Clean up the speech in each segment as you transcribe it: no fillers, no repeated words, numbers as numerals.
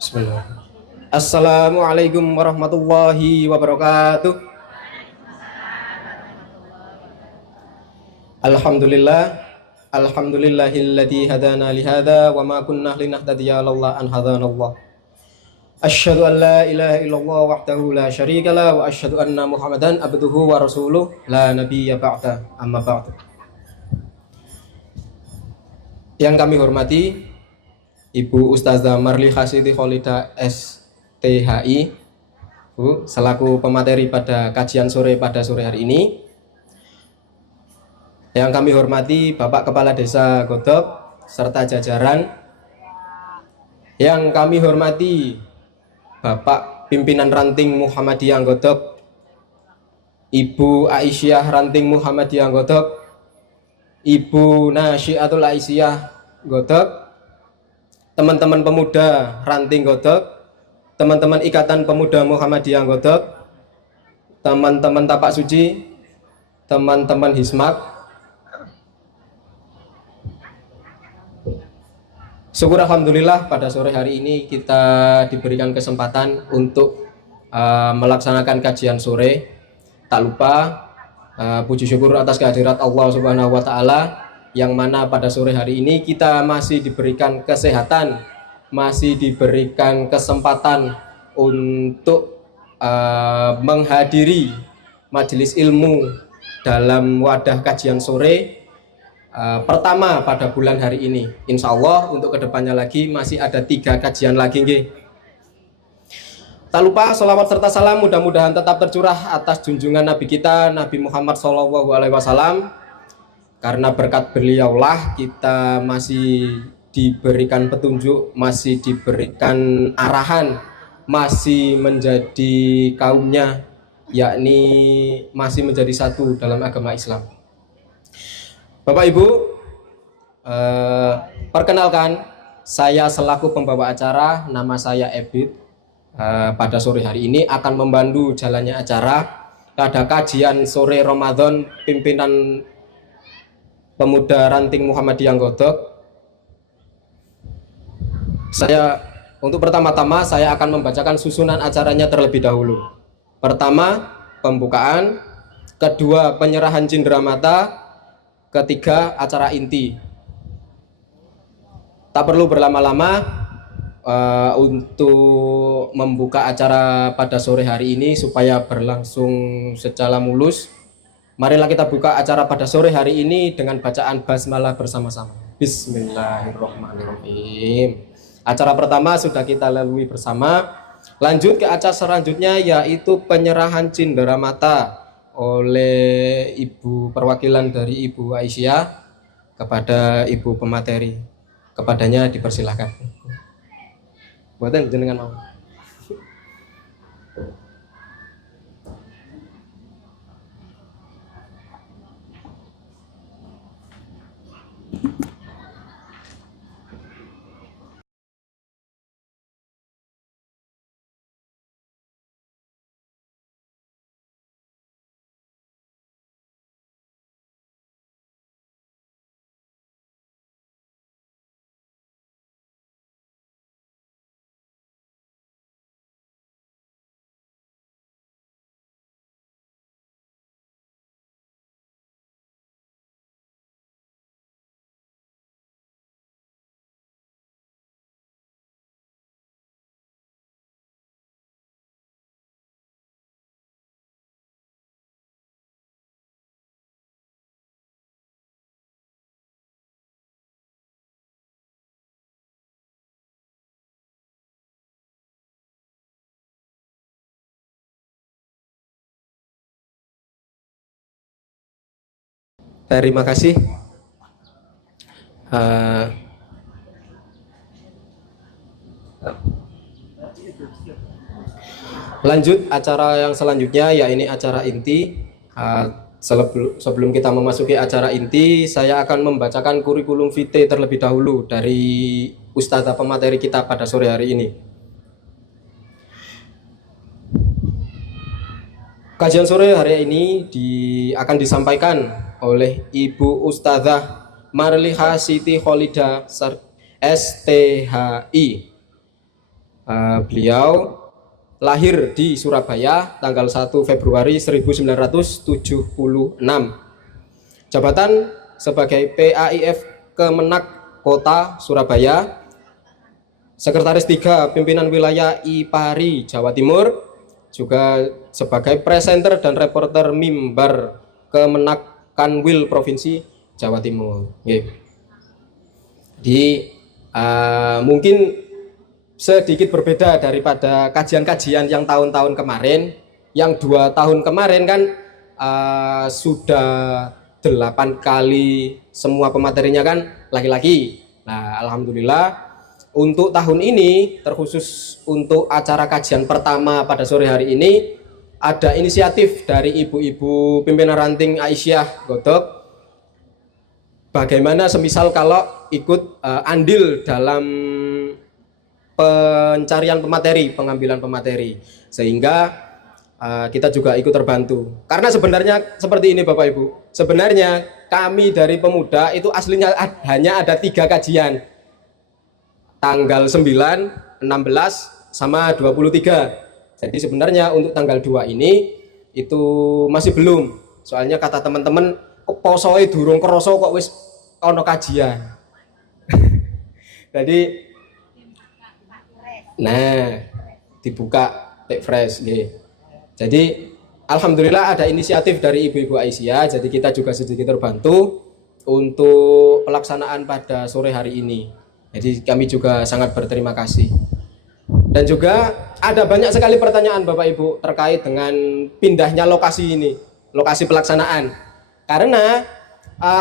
Bismillah. Assalamualaikum warahmatullahi wabarakatuh. Alhamdulillah, alhamdulillahilladzi hadana li hadza wa ma kunna linahtadiya laula an hadanallah. Asyhadu an la ilaha illallah wahdahu la syarika la wa asyhadu anna Muhammadan abduhu wa rasuluh la nabiyya ba'da. Amma ba'du. Yang kami hormati Ibu Ustazah Marliha Siti Kholidah STHI, Bu, selaku pemateri pada kajian sore pada sore hari ini. Yang kami hormati Bapak Kepala Desa Godop serta jajaran. Yang kami hormati Bapak Pimpinan Ranting Muhammadiyah Godop, Ibu Aisyah Ranting Muhammadiyah Godop, Ibu Nasyiatul Aisyah Godop, teman-teman pemuda Ranting Godop, teman-teman Ikatan Pemuda Muhammadiyah Godop, teman-teman Tapak Suci, teman-teman Hismat. Syukur alhamdulillah pada sore hari ini kita diberikan kesempatan untuk melaksanakan kajian sore. Tak lupa puji syukur atas kehadirat Allah Subhanahu wa taala, yang mana pada sore hari ini kita masih diberikan kesehatan, masih diberikan kesempatan untuk menghadiri majelis ilmu dalam wadah kajian sore pertama pada bulan hari ini. Insya Allah untuk kedepannya lagi masih ada 3 kajian lagi nggih. Tak lupa sholawat serta salam mudah-mudahan tetap tercurah atas junjungan Nabi kita Nabi Muhammad SAW. Karena berkat beliaulah kita masih diberikan petunjuk, masih diberikan arahan, masih menjadi kaumnya, yakni masih menjadi satu dalam agama Islam. Bapak Ibu, perkenalkan, saya selaku pembawa acara, nama saya Ebit. Pada sore hari ini akan membantu jalannya acara pada kajian sore Ramadan pimpinan Pemuda Ranting Muhammadiyah Godop. Untuk pertama-tama saya akan membacakan susunan acaranya terlebih dahulu. Pertama, pembukaan. Kedua, penyerahan cenderamata. Ketiga, acara inti. Tak perlu berlama-lama untuk membuka acara pada sore hari ini supaya berlangsung secara mulus. Marilah kita buka acara pada sore hari ini dengan bacaan basmalah bersama-sama. Bismillahirrahmanirrahim. Acara pertama sudah kita lalui bersama. Lanjut ke acara selanjutnya, yaitu penyerahan cenderamata oleh Ibu perwakilan dari Ibu Aisyah kepada Ibu pemateri. Kepadanya dipersilahkan. Buatan jenengan mau. Terima kasih. Lanjut acara yang selanjutnya, ya ini acara inti. Sebelum kita memasuki acara inti, saya akan membacakan kurikulum vitae terlebih dahulu dari Ustazah pemateri kita pada sore hari ini. Kajian sore hari ini akan disampaikan oleh Ibu Ustazah Marliha Siti Kholidah STHI. Beliau lahir di Surabaya tanggal 1 Februari 1976. Jabatan sebagai PAIF Kemenak Kota Surabaya, Sekretaris 3 Pimpinan Wilayah IPARI Jawa Timur, juga sebagai presenter dan reporter mimbar Kemenak Kanwil Provinsi Jawa Timur. Jadi mungkin sedikit berbeda daripada kajian-kajian yang tahun-tahun kemarin. Yang 2 tahun kemarin kan sudah 8 kali semua pematerinya kan laki-laki. Nah, alhamdulillah untuk tahun ini, terkhusus untuk acara kajian pertama pada sore hari ini, ada inisiatif dari ibu-ibu pimpinan ranting Aisyah Godok. Bagaimana semisal kalau ikut andil dalam pencarian pemateri, pengambilan pemateri, sehingga kita juga ikut terbantu. Karena sebenarnya seperti ini Bapak Ibu, sebenarnya kami dari pemuda itu aslinya hanya ada 3 kajian, tanggal 9, 16, sama 23. Jadi sebenarnya untuk tanggal 2 ini itu masih belum. Soalnya kata teman-teman, kok posoe durung kerasa kok wis ono kajian. Jadi nah, dibuka take fresh nggih. Jadi alhamdulillah ada inisiatif dari ibu-ibu Aisyah, jadi kita juga sedikit terbantu untuk pelaksanaan pada sore hari ini. Jadi kami juga sangat berterima kasih. Dan juga ada banyak sekali pertanyaan Bapak Ibu terkait dengan pindahnya lokasi ini, lokasi pelaksanaan. Karena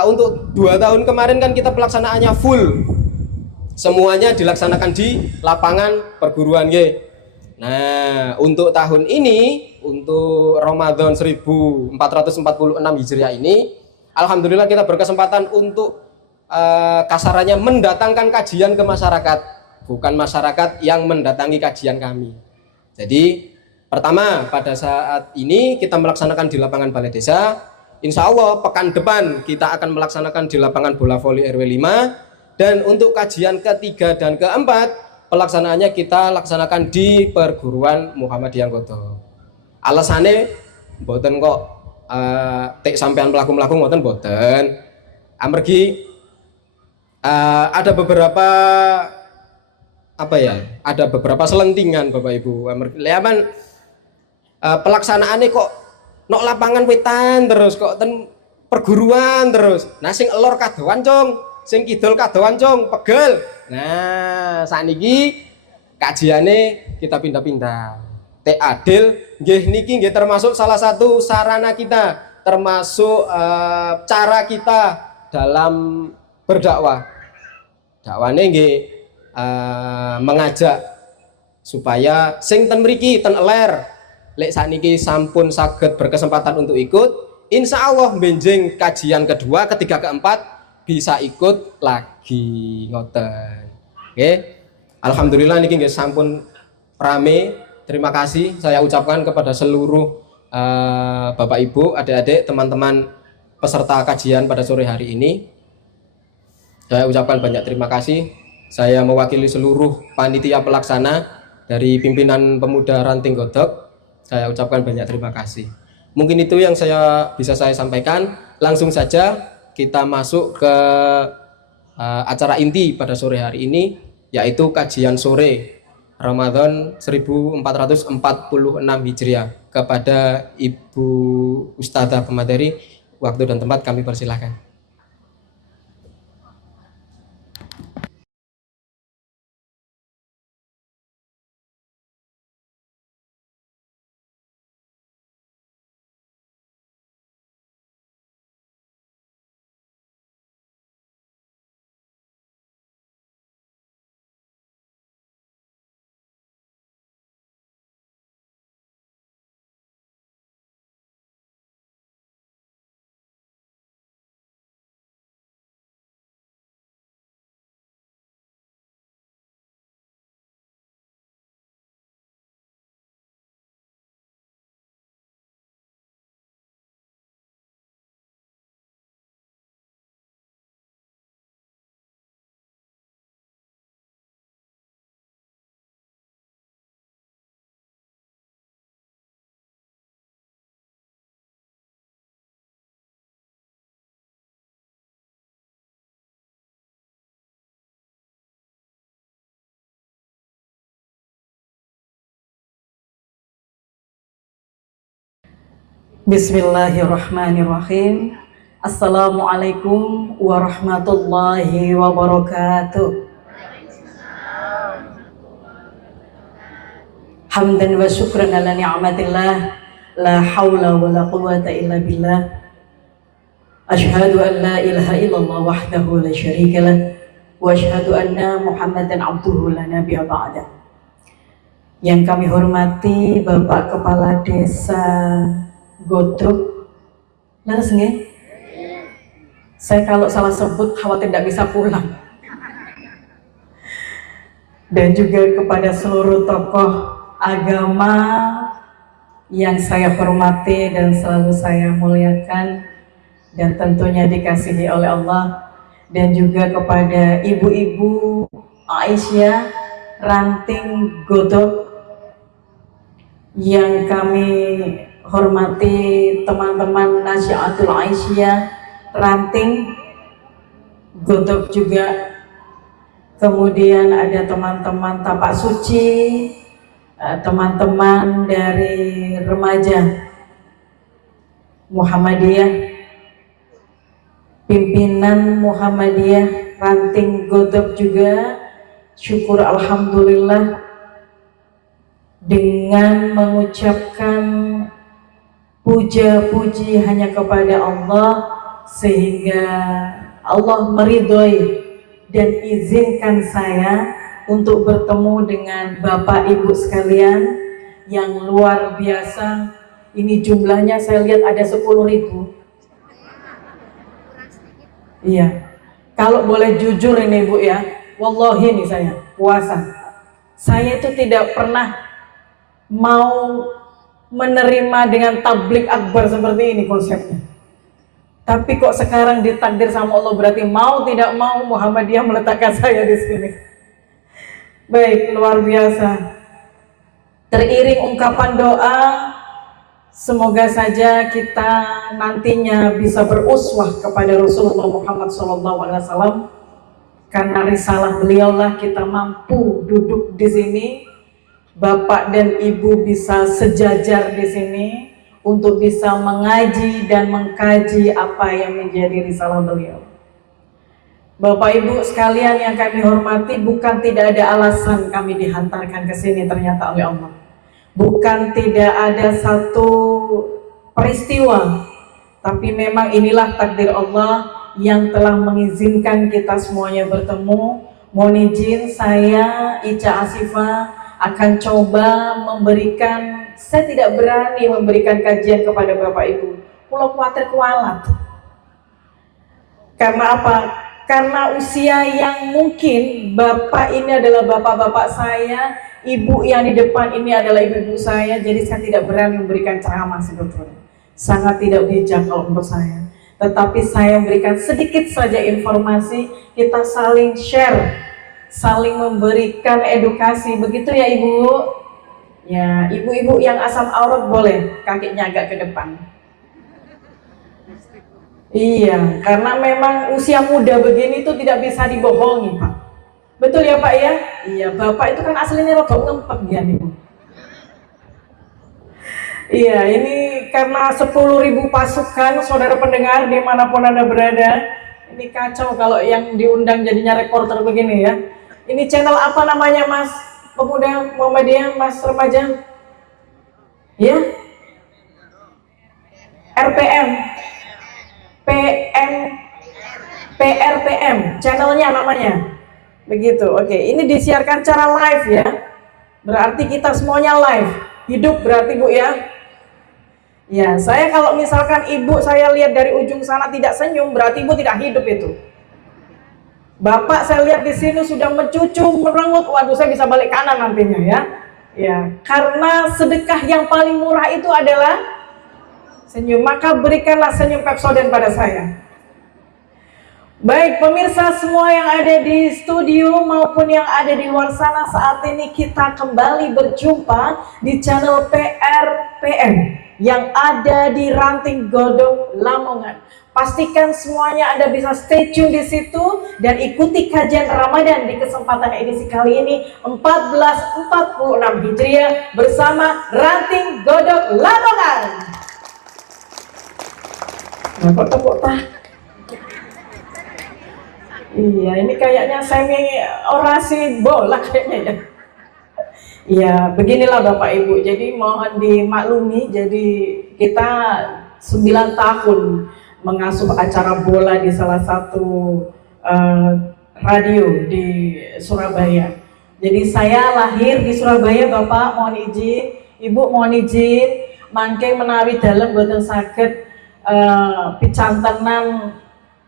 untuk 2 tahun kemarin kan kita pelaksanaannya full, semuanya dilaksanakan di lapangan perguruan G. Nah, untuk tahun ini, untuk Ramadan 1446 Hijriah ini, alhamdulillah kita berkesempatan untuk kasarannya mendatangkan kajian ke masyarakat, bukan masyarakat yang mendatangi kajian kami. Jadi pertama, pada saat ini kita melaksanakan di lapangan Balai Desa. Insya Allah pekan depan kita akan melaksanakan di lapangan bola voli RW 5. Dan untuk kajian ketiga dan keempat, pelaksanaannya kita laksanakan di perguruan Muhammadiyah Godok. Alasannya boten kok tek sampean melaku-melaku ngoten boten. Amargi ada beberapa ada beberapa selentingan Bapak Ibu. Leaman pelaksanaannya kok nok lapangan wetan terus, kok ten perguruan terus. Nah sing elor kadoan cong, sing kidul kadoan cong, pegel. Nah sakniki kajiane kita pindah-pindah. Teh adil nggih niki nggih termasuk salah satu sarana kita, termasuk cara kita dalam berdakwah. Dakwane nggih mengajak supaya sing ten mriki ten eler lek sakniki sampun saged berkesempatan untuk ikut, insya Allah benjing kajian kedua, ketiga, keempat bisa ikut lagi ngoten. Oke, alhamdulillah niki nggih sampun rame. Terima kasih saya ucapkan kepada seluruh Bapak Ibu, adik-adik, teman-teman peserta kajian pada sore hari ini. Saya ucapkan banyak terima kasih. Saya mewakili seluruh panitia pelaksana dari pimpinan pemuda Ranting Godok. Saya ucapkan banyak terima kasih. Mungkin itu yang bisa saya sampaikan. Langsung saja kita masuk ke acara inti pada sore hari ini, yaitu kajian sore Ramadan 1446 Hijriah. Kepada Ibu Ustadzah pemateri, waktu dan tempat kami persilahkan. Bismillahirrahmanirrahim. Assalamualaikum warahmatullahi wabarakatuh. Hamdan wa syukran ala ni'matillah, la hawla wa la quwwata illa billah. Ashhadu an la ilaha illallah wahdahu la syarika lah, wa ashhadu anna Muhammadan abduhu la nabiyya ba'da. Yang kami hormati Bapak Kepala Desa Godrog, laras nggih? Saya kalau salah sebut khawatir tidak bisa pulang. Dan juga kepada seluruh tokoh agama yang saya hormati dan selalu saya muliakan dan tentunya dikasihi oleh Allah, dan juga kepada ibu-ibu Aisyah Ranting Godrog yang kami hormati, teman-teman Nasyiatul Aisyah Ranting Godrog juga, kemudian ada teman-teman Tapak Suci, teman-teman dari remaja Muhammadiyah, pimpinan Muhammadiyah Ranting Godrog juga. Syukur alhamdulillah dengan mengucapkan puja-puji hanya kepada Allah, sehingga Allah meridhoi dan izinkan saya untuk bertemu dengan Bapak Ibu sekalian yang luar biasa. Ini jumlahnya saya lihat ada 10.000. Iya, kalau boleh jujur ini Bu ya, wallahi nih saya puasa, saya itu tidak pernah mau menerima dengan tablik akbar seperti ini konsepnya. Tapi kok sekarang ditakdir sama Allah, berarti mau tidak mau Muhammadiyah meletakkan saya di sini. Baik, luar biasa. Teriring ungkapan doa, semoga saja kita nantinya bisa beruswah kepada Rasulullah Muhammad SAW, karena risalah beliaulah kita mampu duduk di sini. Bapak dan Ibu bisa sejajar di sini untuk bisa mengaji dan mengkaji apa yang menjadi risalah beliau. Bapak Ibu sekalian yang kami hormati, bukan tidak ada alasan kami dihantarkan ke sini ternyata oleh Allah. Bukan tidak ada satu peristiwa, tapi memang inilah takdir Allah yang telah mengizinkan kita semuanya bertemu. Mohon izin saya, Ica Asifah, akan coba memberikan, saya tidak berani memberikan kajian kepada Bapak Ibu. Pulau khawatir kualat. Karena apa? Karena usia yang mungkin Bapak ini adalah bapak-bapak saya, Ibu yang di depan ini adalah ibu-ibu saya, jadi saya tidak berani memberikan ceramah sebetulnya. Sangat tidak bijak kalau menurut saya. Tetapi saya memberikan sedikit saja informasi, kita saling share, saling memberikan edukasi, begitu ya Ibu? Ya, ibu-ibu yang asam aurat boleh kakinya agak ke depan. Iya, karena memang usia muda begini tuh tidak bisa dibohongi, Pak. Betul ya Pak ya? Iya, Bapak itu kan aslinya rodok ngempet ya Ibu. Iya, ini karena 10.000 pasukan, saudara pendengar dimanapun Anda berada, ini kacau kalau yang diundang jadinya reporter begini ya. Ini channel apa namanya Mas Pemuda Muhammadiyah, Mas Remaja? Ya? RPM, PM, PRPM, channelnya namanya. Begitu, oke. Ini disiarkan secara live ya. Berarti kita semuanya live, hidup berarti Bu ya. Ya, saya kalau misalkan Ibu saya lihat dari ujung sana tidak senyum, berarti Ibu tidak hidup itu. Bapak saya lihat di sini sudah mencucu, merengut, waduh saya bisa balik kanan nantinya ya. Ya, karena sedekah yang paling murah itu adalah senyum, maka berikanlah senyum Pepsodent pada saya. Baik pemirsa semua yang ada di studio maupun yang ada di luar sana, saat ini kita kembali berjumpa di channel PRPM yang ada di Ranting Godrog, Lamongan. Pastikan semuanya Anda bisa stay tune di situ dan ikuti kajian Ramadan di kesempatan edisi kali ini 1446 Hijriah bersama Ranting Godrog, Lamongan. Nah, kok tepuk tangan? Iya, ini kayaknya semi orasi bola kayaknya ya. Iya, beginilah Bapak Ibu. Jadi mohon dimaklumi, jadi kita 9 tahun mengasuh acara bola di salah satu radio di Surabaya. Jadi saya lahir di Surabaya, Bapak mohon izin, Ibu mohon izin, mangke menawi dalem boten saged picantenan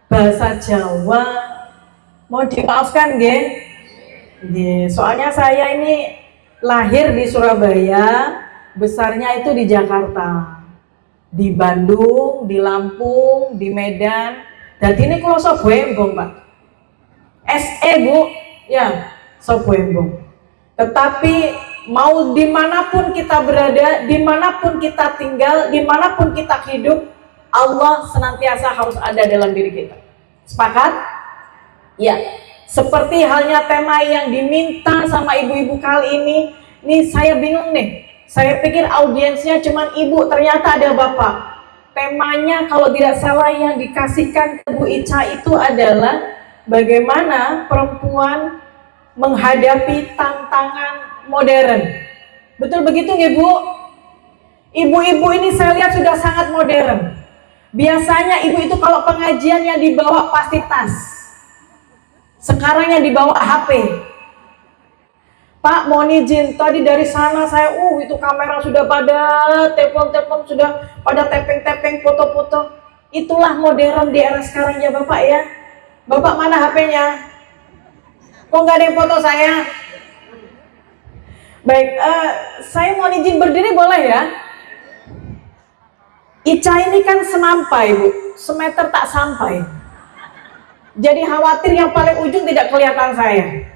bahasa Jawa, mau dimaafkan nggih. Nggih, soalnya saya ini lahir di Surabaya, besarnya itu di Jakarta, di Bandung, di Lampung, di Medan. Jadi ini kalau Sobembong Pak, SE Bu, ya Sobembong. Tetapi mau dimanapun kita berada, dimanapun kita tinggal, dimanapun kita hidup, Allah senantiasa harus ada dalam diri kita. Sepakat? Ya. Seperti halnya tema yang diminta sama ibu-ibu kali ini saya bingung nih. Saya pikir audiensnya cuman ibu, ternyata ada bapak. Temanya kalau tidak salah yang dikasihkan ke Bu Ica itu adalah bagaimana perempuan menghadapi tantangan modern. Betul begitu nggak Bu? Ibu-ibu ini saya lihat sudah sangat modern. Biasanya ibu itu kalau pengajian yang dibawa pasti tas. Sekarang yang dibawa HP. Pak mohon izin, tadi dari sana saya, itu kamera sudah pada telepon-telepon, sudah pada tepeng-tepeng foto-foto. Itulah modern di era sekarang ya Bapak ya. Bapak mana HP-nya? Kok nggak ada yang foto saya? Baik, saya mohon izin berdiri boleh ya? Ica ini kan semampai Bu, semeter tak sampai. Jadi khawatir yang paling ujung tidak kelihatan saya.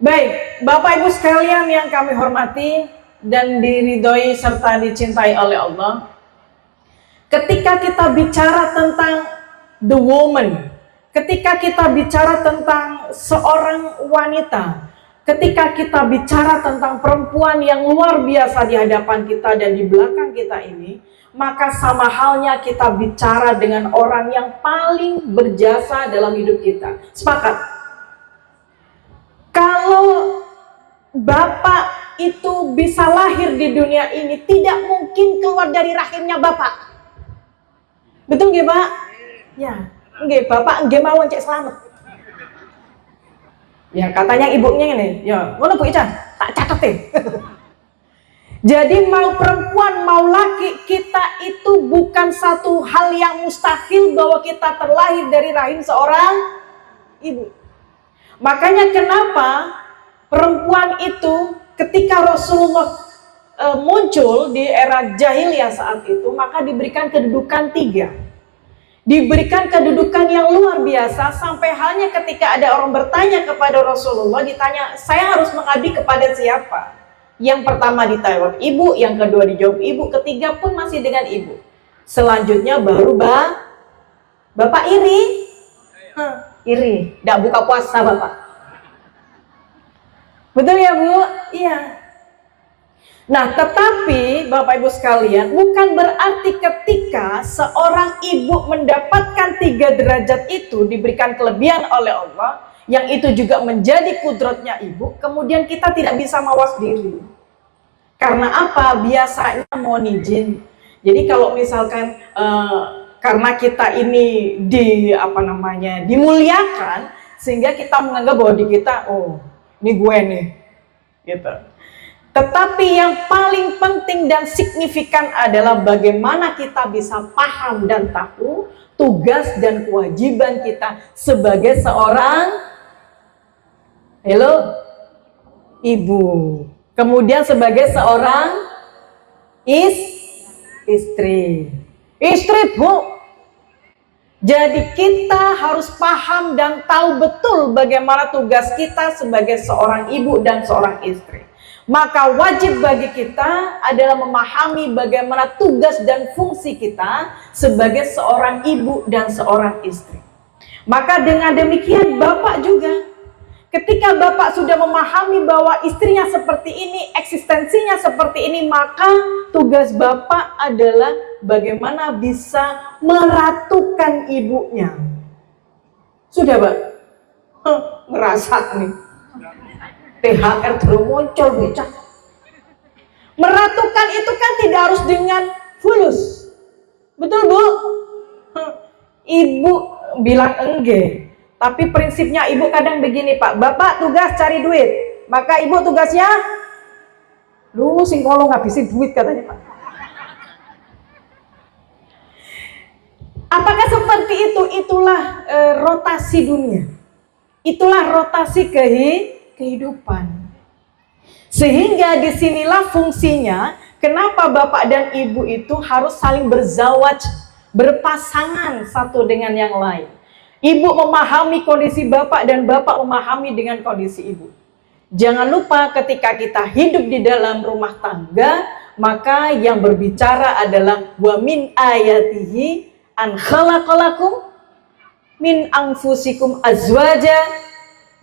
Baik, Bapak Ibu sekalian yang kami hormati dan diridhoi serta dicintai oleh Allah. Ketika kita bicara tentang the woman, ketika kita bicara tentang seorang wanita, ketika kita bicara tentang perempuan yang luar biasa di hadapan kita dan di belakang kita ini, maka sama halnya kita bicara dengan orang yang paling berjasa dalam hidup kita. Sepakat? Kalau Bapak itu bisa lahir di dunia ini, tidak mungkin keluar dari rahimnya Bapak. Betul nggih Pak? Ya, nggih Bapak nggih mawon cek selamat. Ya katanya ibunya ini, ya ngono Bu Ica, tak catetin. Jadi mau perempuan mau laki, kita itu bukan satu hal yang mustahil bahwa kita terlahir dari rahim seorang ibu. Makanya kenapa perempuan itu ketika Rasulullah muncul di era jahiliyah saat itu, maka diberikan kedudukan 3. Diberikan kedudukan yang luar biasa sampai halnya ketika ada orang bertanya kepada Rasulullah, ditanya, saya harus mengabdi kepada siapa? Yang pertama ditanya ibu, yang kedua dijawab ibu, ketiga pun masih dengan ibu. Selanjutnya baru Bapak iri? Iri, tidak buka puasa Bapak. Betul ya Bu? Iya. Nah tetapi Bapak Ibu sekalian, bukan berarti ketika seorang ibu mendapatkan 3 derajat itu diberikan kelebihan oleh Allah, yang itu juga menjadi kudratnya ibu, kemudian kita tidak bisa mawas diri. Karena apa? Biasanya mohon izin. Jadi kalau misalkan karena kita ini dimuliakan, sehingga kita menganggap bahwa di kita, ini gue nih, gitu. Tetapi yang paling penting dan signifikan adalah bagaimana kita bisa paham dan tahu tugas dan kewajiban kita sebagai seorang ibu, kemudian sebagai seorang istri Bu. Jadi kita harus paham dan tahu betul bagaimana tugas kita sebagai seorang ibu dan seorang istri. Maka wajib bagi kita adalah memahami bagaimana tugas dan fungsi kita sebagai seorang ibu dan seorang istri. Maka dengan demikian Bapak juga, Ketika bapak sudah memahami bahwa istrinya seperti ini, eksistensinya seperti ini, maka tugas bapak adalah bagaimana bisa meratukan ibunya. Sudah, Pak? Ngerasa nih. THR terus muncul, becak. Meratukan itu kan tidak harus dengan fulus. Betul, Bu? Ibu bilang enggak. Tapi prinsipnya ibu kadang begini, Pak. Bapak tugas cari duit, maka ibu tugasnya lu sing kolong ngabisin duit katanya, Pak. Apakah seperti itu? Itulah rotasi dunia. Itulah rotasi kehidupan. Sehingga disinilah fungsinya kenapa bapak dan ibu itu harus saling berzawaj, berpasangan satu dengan yang lain. Ibu memahami kondisi bapak dan bapak memahami dengan kondisi ibu. Jangan lupa ketika kita hidup di dalam rumah tangga, maka yang berbicara adalah wa min ayatihi an khalaqalakum min anfusikum azwaja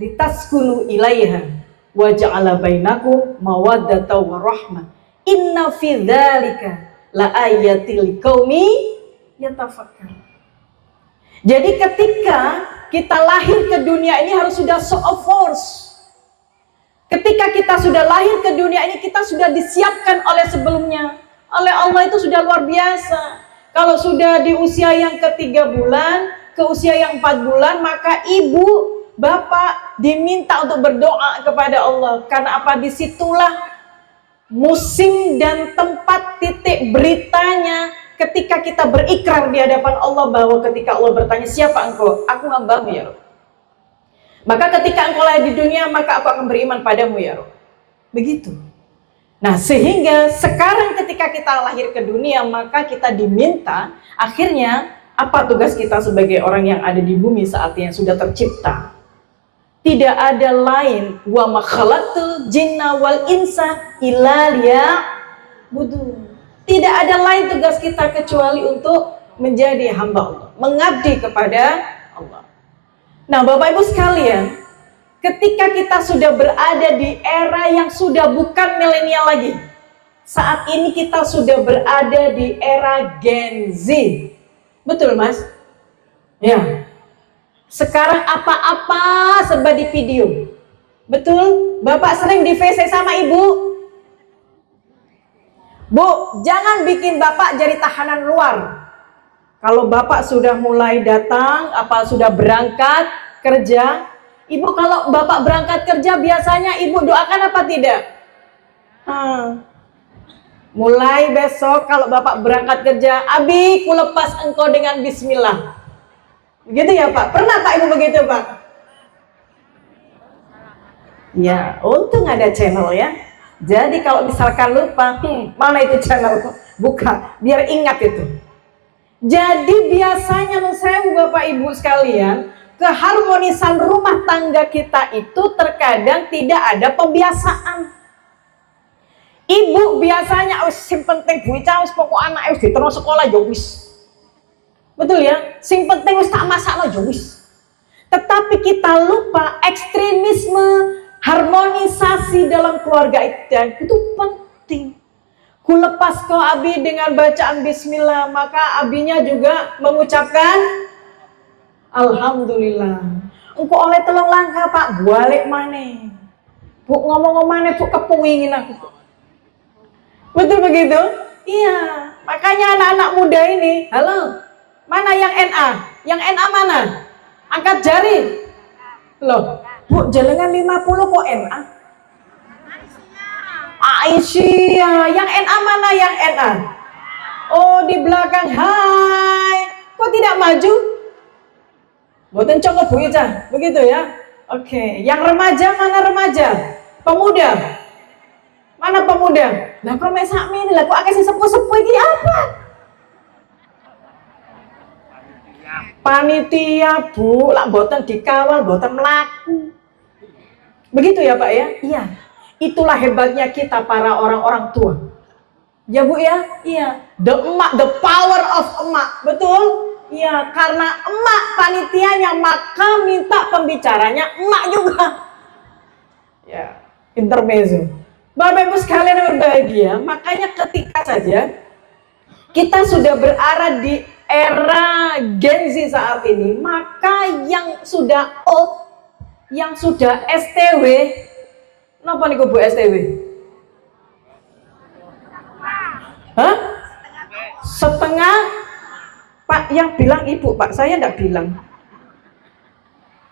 litaskunu ilaiha wa ja'ala bainakum mawaddatan wa rahmah. Inna fi dzalika la ayatil liqaumi yatafakkarun. Jadi ketika kita lahir ke dunia ini harus sudah show of force. Ketika kita sudah lahir ke dunia ini, kita sudah disiapkan oleh sebelumnya. Oleh Allah itu sudah luar biasa. Kalau sudah di usia yang ke-3 bulan, ke usia yang 4 bulan, maka ibu, bapak diminta untuk berdoa kepada Allah. Karena apa? Disitulah musim dan tempat titik beritanya. Ketika kita berikrar di hadapan Allah bahwa ketika Allah bertanya, siapa engkau? Aku hamba-Mu ya Rabb. Maka ketika engkau lahir di dunia, maka aku akan beriman padamu ya Rabb. Begitu. Nah, sehingga sekarang ketika kita lahir ke dunia, maka kita diminta, akhirnya apa tugas kita sebagai orang yang ada di bumi saat yang sudah tercipta? Tidak ada lain, wa ma khalaqtul jinna wal insa illa liya'budun. Tidak ada lain tugas kita kecuali untuk menjadi hamba Allah, mengabdi kepada Allah. Nah, Bapak Ibu sekalian, ketika kita sudah berada di era yang sudah bukan milenial lagi, saat ini kita sudah berada di era Gen Z. Betul, Mas? Ya. Sekarang apa-apa serba di video. Betul? Bapak sering di VC sama Ibu? Bu, jangan bikin bapak jadi tahanan luar. Kalau bapak sudah mulai datang, apa sudah berangkat kerja, ibu kalau bapak berangkat kerja biasanya ibu doakan apa tidak? Mulai besok kalau bapak berangkat kerja, Abi, ku lepas engkau dengan bismillah. Begitu ya Pak? Pernah Pak Ibu begitu Pak? Ya, untung ada channel ya. Jadi kalau misalkan lupa, mana itu channel? Buka, biar ingat itu. Jadi biasanya saya Bapak Ibu sekalian, keharmonisan rumah tangga kita itu terkadang tidak ada pembiasaan. Ibu biasanya sing penting buicah wis pokok anak wis diterus sekolah ya wis. Betul ya? Sing penting wis tak masakno ya wis. Tetapi kita lupa ekstremisme, harmonisasi dalam keluarga itu penting. Ku lepas kau Abi dengan bacaan bismillah, maka Abinya juga mengucapkan alhamdulillah. Engkau oleh telung langkah Pak, balik maneh. Bu ngomong maneh Bu kepuingin aku. Betul begitu? Iya. Makanya anak-anak muda ini, halo. Mana yang NA? Yang NA mana? Angkat jari. Loh, Bu, jalangan 50 kok NA? Aisyah, yang NA mana yang NA? Oh, di belakang. Hai. Kok tidak maju? Boten cokot Bu Ica. Begitu ya? Oke, yang remaja mana remaja? Pemuda. Mana pemuda? Lah kok mek sakmene lah kok akeh sing sepuh-sepuh iki apa? Panitia Bu, lah boten dikawal, boten mlaku. Begitu ya Pak ya? Iya. Itulah hebatnya kita para orang-orang tua. Ya Bu ya? Iya. The emak, the power of emak. Betul? Iya, karena emak panitianya maka minta pembicaranya emak juga. Ya, intermezzo. Bapak Ibu sekalian yang berbahagia, makanya ketika saja kita sudah berada di era Gen Z saat ini, maka yang sudah old, yang sudah STW, kenapa nih Bu STW? Hah? Setengah, Pak, yang bilang Ibu, Pak, saya enggak bilang.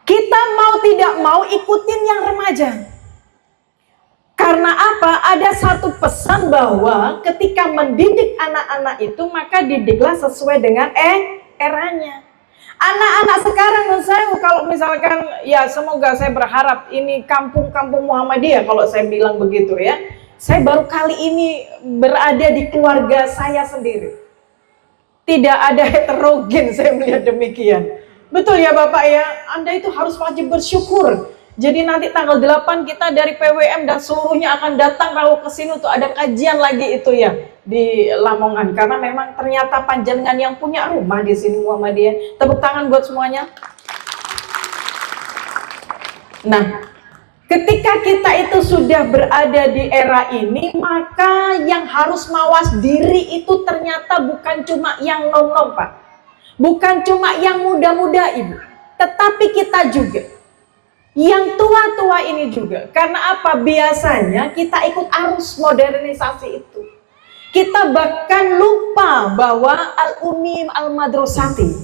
Kita mau tidak mau ikutin yang remaja. Karena apa? Ada satu pesan bahwa ketika mendidik anak-anak itu, maka didiklah sesuai dengan eranya. Anak-anak sekarang menurut saya, kalau misalkan, ya semoga saya berharap ini kampung-kampung Muhammadiyah, kalau saya bilang begitu ya. Saya baru kali ini berada di keluarga saya sendiri. Tidak ada heterogen, saya melihat demikian. Betul ya Bapak ya, Anda itu harus wajib bersyukur. Jadi nanti tanggal 8 kita dari PWM dan seluruhnya akan datang kalau ke sini untuk ada kajian lagi itu ya di Lamongan. Karena memang ternyata panjenengan yang punya rumah di sini Muhammadiyah. Tepuk tangan buat semuanya. Nah, ketika kita itu sudah berada di era ini, maka yang harus mawas diri itu ternyata bukan cuma yang nom-nom Pak. Bukan cuma yang muda-muda Ibu. Tetapi kita juga. Yang tua-tua ini juga. Karena apa? Biasanya kita ikut arus modernisasi itu. Kita bahkan lupa bahwa al-umim al-madrasati.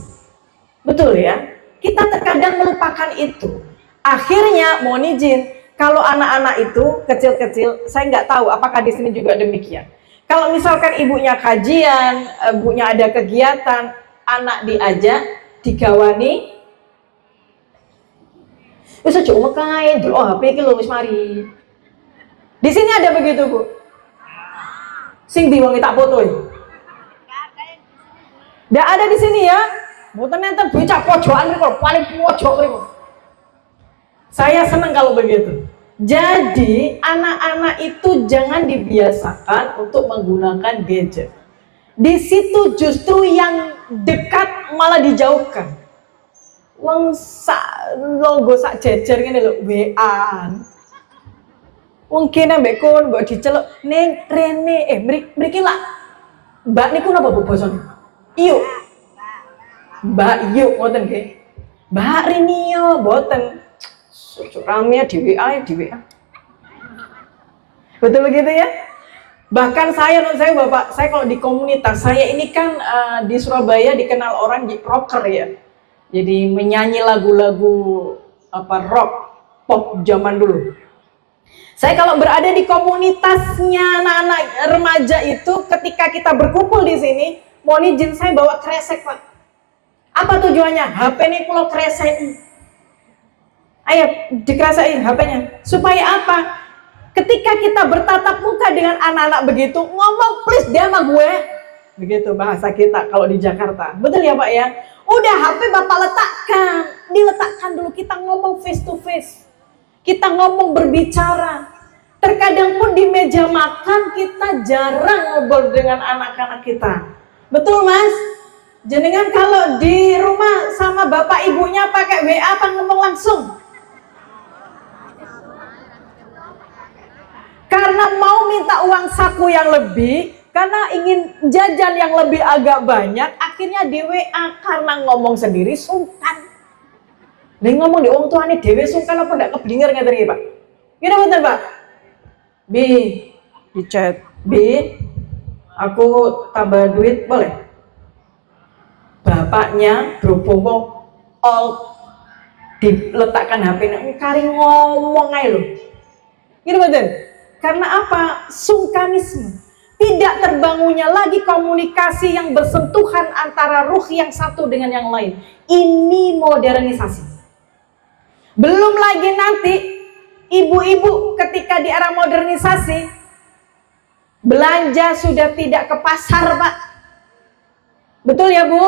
Betul ya? Kita terkadang melupakan itu. Akhirnya, mohon izin, kalau anak-anak itu kecil-kecil, saya nggak tahu apakah di sini juga demikian. Kalau misalkan ibunya kajian, ibunya ada kegiatan, anak diajak, digawani, wis aja mekain, delok HP iki lho wis mari. Di sini ada begitu, Bu. Sing diwongi tak foto. Ndak ada di sini ya. Mboten enten bocah pojokan mriku, paling pojok mriku. Saya senang kalau begitu. Jadi, anak-anak itu jangan dibiasakan untuk menggunakan gadget. Di situ justru yang dekat malah dijauhkan. Wong sak logo sak jejer ngene lho WA-an. Wong kene mbek kon mbok diceluk ning rene mriki lak Mbak niku napa Bu bosone? Iyo. Mbak iyo ngoten nggih. Mbak Rinio mboten. Sujuk rame di WA di WA. Betul begitu ya? Bahkan saya Bapak, saya kalau di komunitas saya ini kan di Surabaya dikenal orang rocker ya. Jadi menyanyi lagu-lagu rock pop zaman dulu. Saya kalau berada di komunitasnya anak-anak remaja itu, ketika kita berkumpul di sini, mohon izin saya bawa kresek Pak. Apa tujuannya? HP ini kalau kresek. Ayo dikresekin HP-nya. Supaya apa? Ketika kita bertatap muka dengan anak-anak begitu, ngomong please dia sama gue. Begitu bahasa kita kalau di Jakarta. Betul ya Pak ya? Udah HP Bapak letakkan, diletakkan dulu, kita ngomong face to face. Kita ngomong berbicara. Terkadang pun di meja makan kita jarang ngobrol dengan anak-anak kita. Betul Mas? Jenengan kalau di rumah sama bapak ibunya pakai WA apa ngomong langsung? Karena mau minta uang saku yang lebih, karena ingin jajan yang lebih agak banyak, akhirnya di WA karena ngomong sendiri sungkan. Dia ngomong di orang tuanya dewe sungkan apa enggak keblinger ngerti Pak? Gini betul Pak? Bi, di chat, Bi, aku tambah duit boleh? Bapaknya berhubung all diletakkan HP-nya, kari ngomong aja loh. Gini betul? Karena apa? Sungkanisme. Tidak terbangunnya lagi komunikasi yang bersentuhan antara ruh yang satu dengan yang lain. Ini modernisasi. Belum lagi nanti ibu-ibu ketika di era modernisasi belanja sudah tidak ke pasar Pak. Betul ya Bu?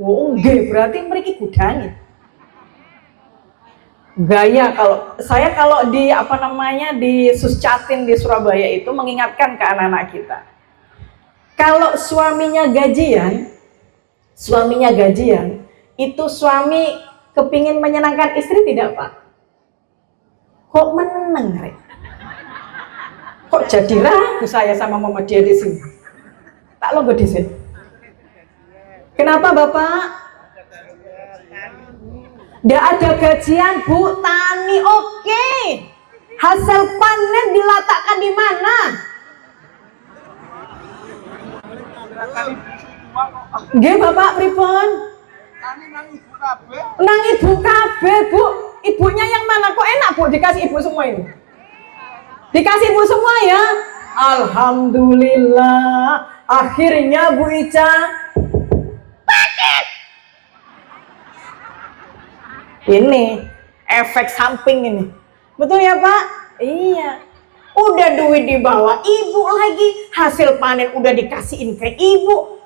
Oh enggak, berarti mereka kudangi. Gaya kalau di di Suscatin di Surabaya itu mengingatkan ke anak-anak kita. Kalau suaminya gajian itu suami kepingin menyenangkan istri tidak Pak? Kok meneng, Rek? Kok jadi ragu saya sama Muhammadiyah di sini? Tak logo di sini. Kenapa, Bapak? Nggak ada gajian, Bu. Tani oke. Hasil panen diletakkan di mana? Nggih, Bapak pripun? Nang ibu kabeh, Bu. Ibunya yang mana? Kok enak, Bu, dikasih ibu semua ini? Dikasih ibu semua ya? Alhamdulillah. Akhirnya Bu Ica paket. Ini efek samping ini. Betul ya, Pak? Iya. Udah duit dibawa ibu lagi, hasil panen udah dikasihin ke ibu.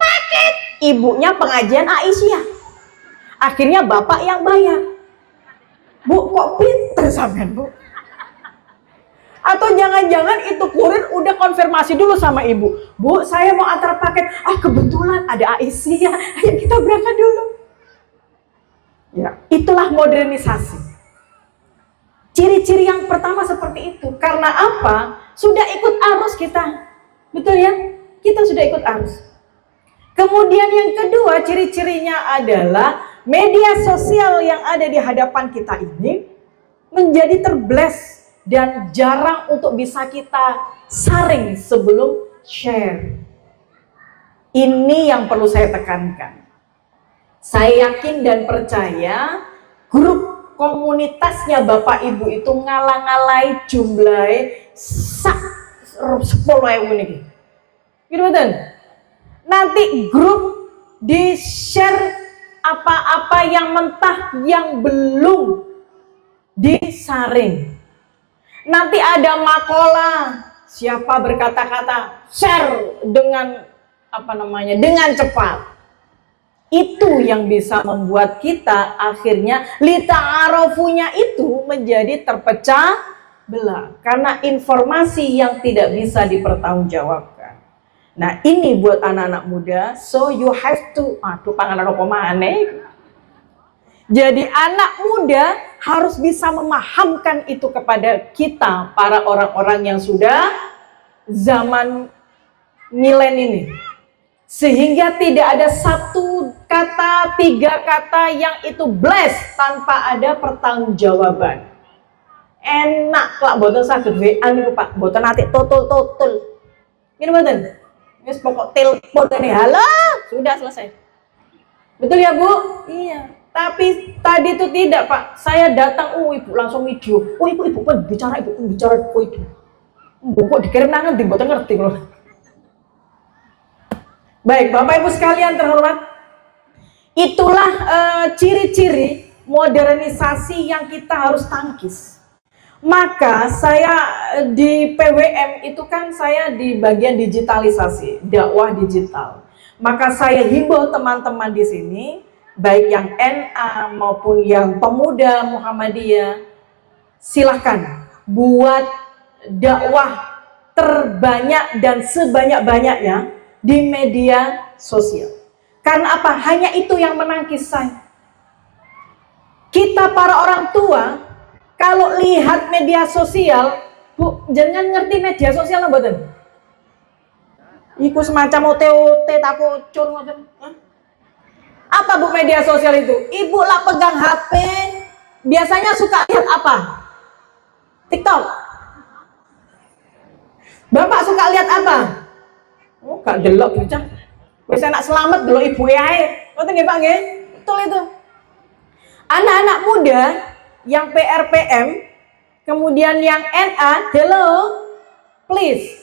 Paket. Ibunya pengajian Aisyah. Akhirnya bapak yang bayar. Bu, kok pinter sampean, Bu? Atau jangan-jangan itu kurir udah konfirmasi dulu sama ibu. Bu, saya mau antar paket. Ah, kebetulan ada Aisyah. Ayo kita berangkat dulu. Ya, itulah modernisasi. Ciri-ciri yang pertama seperti itu. Karena apa? Sudah ikut arus kita. Betul ya? Kita sudah ikut arus. Kemudian yang kedua, ciri-cirinya adalah media sosial yang ada di hadapan kita ini menjadi terbless dan jarang untuk bisa kita saring sebelum share. Ini yang perlu saya tekankan. Saya yakin dan percaya grup komunitasnya Bapak Ibu itu ngalang-ngalai jumlahnya sak 10.000 niki. Gitu betul? Nanti grup di-share apa-apa yang mentah yang belum disaring. Nanti ada makola, siapa berkata-kata share dengan dengan cepat. Itu yang bisa membuat kita akhirnya lita'arofunya itu menjadi terpecah belah karena informasi yang tidak bisa dipertanggungjawabkan. Nah, ini buat anak-anak muda, so you have to panganan apa maneh. Jadi anak muda harus bisa memahamkan itu kepada kita para orang-orang yang sudah zaman milen ini. Sehingga tidak ada satu kata, 3 kata yang itu bless tanpa ada pertanggungjawaban. Enak lah, boten saged WA niku Pak, boten nanti totul. Ini boten. Wis pokok telepon ini, halo, sudah selesai. Betul ya, Bu? Iya. Tapi tadi itu tidak, Pak. Saya datang, ibu langsung video. Ibu kan bicara itu. Bu kok dikirim nangan di boten ngerti loh. Baik, Bapak Ibu sekalian terhormat, itulah ciri-ciri modernisasi yang kita harus tangkis. Maka saya di PWM itu kan saya di bagian digitalisasi, dakwah digital. Maka saya himbau teman-teman di sini, baik yang NA maupun yang pemuda Muhammadiyah, silahkan buat dakwah terbanyak dan sebanyak-banyaknya di media sosial. Karena apa? Hanya itu yang menangkis saya. Kita para orang tua, kalau lihat media sosial, Bu, jangan ngerti media sosial mboten? Iku semacam OT-OT takucur ngoten. Apa Bu media sosial itu? Ibu lah pegang HP, biasanya suka lihat apa? TikTok. Bapak suka lihat apa? Oh, gak delok bocah. Wis enak selamat delok ibu ae. Ngoten nggih Pak nggih? Betul itu. Anak-anak muda yang PRPM, kemudian yang NA, hello, please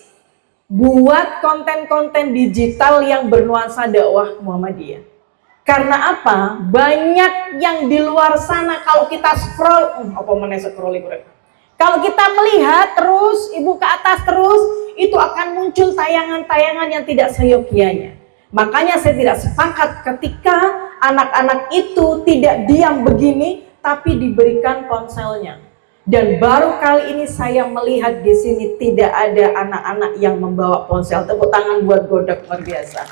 buat konten-konten digital yang bernuansa dakwah Muhammadiyah. Karena apa? Banyak yang di luar sana kalau kita scroll, kalau kita melihat terus, ibu ke atas terus, itu akan muncul tayangan-tayangan yang tidak seyogianya. Makanya saya tidak sepakat ketika anak-anak itu tidak diam begini, tapi diberikan ponselnya. Dan baru kali ini saya melihat di sini tidak ada anak-anak yang membawa ponsel. Tepuk tangan buat Godok, luar biasa.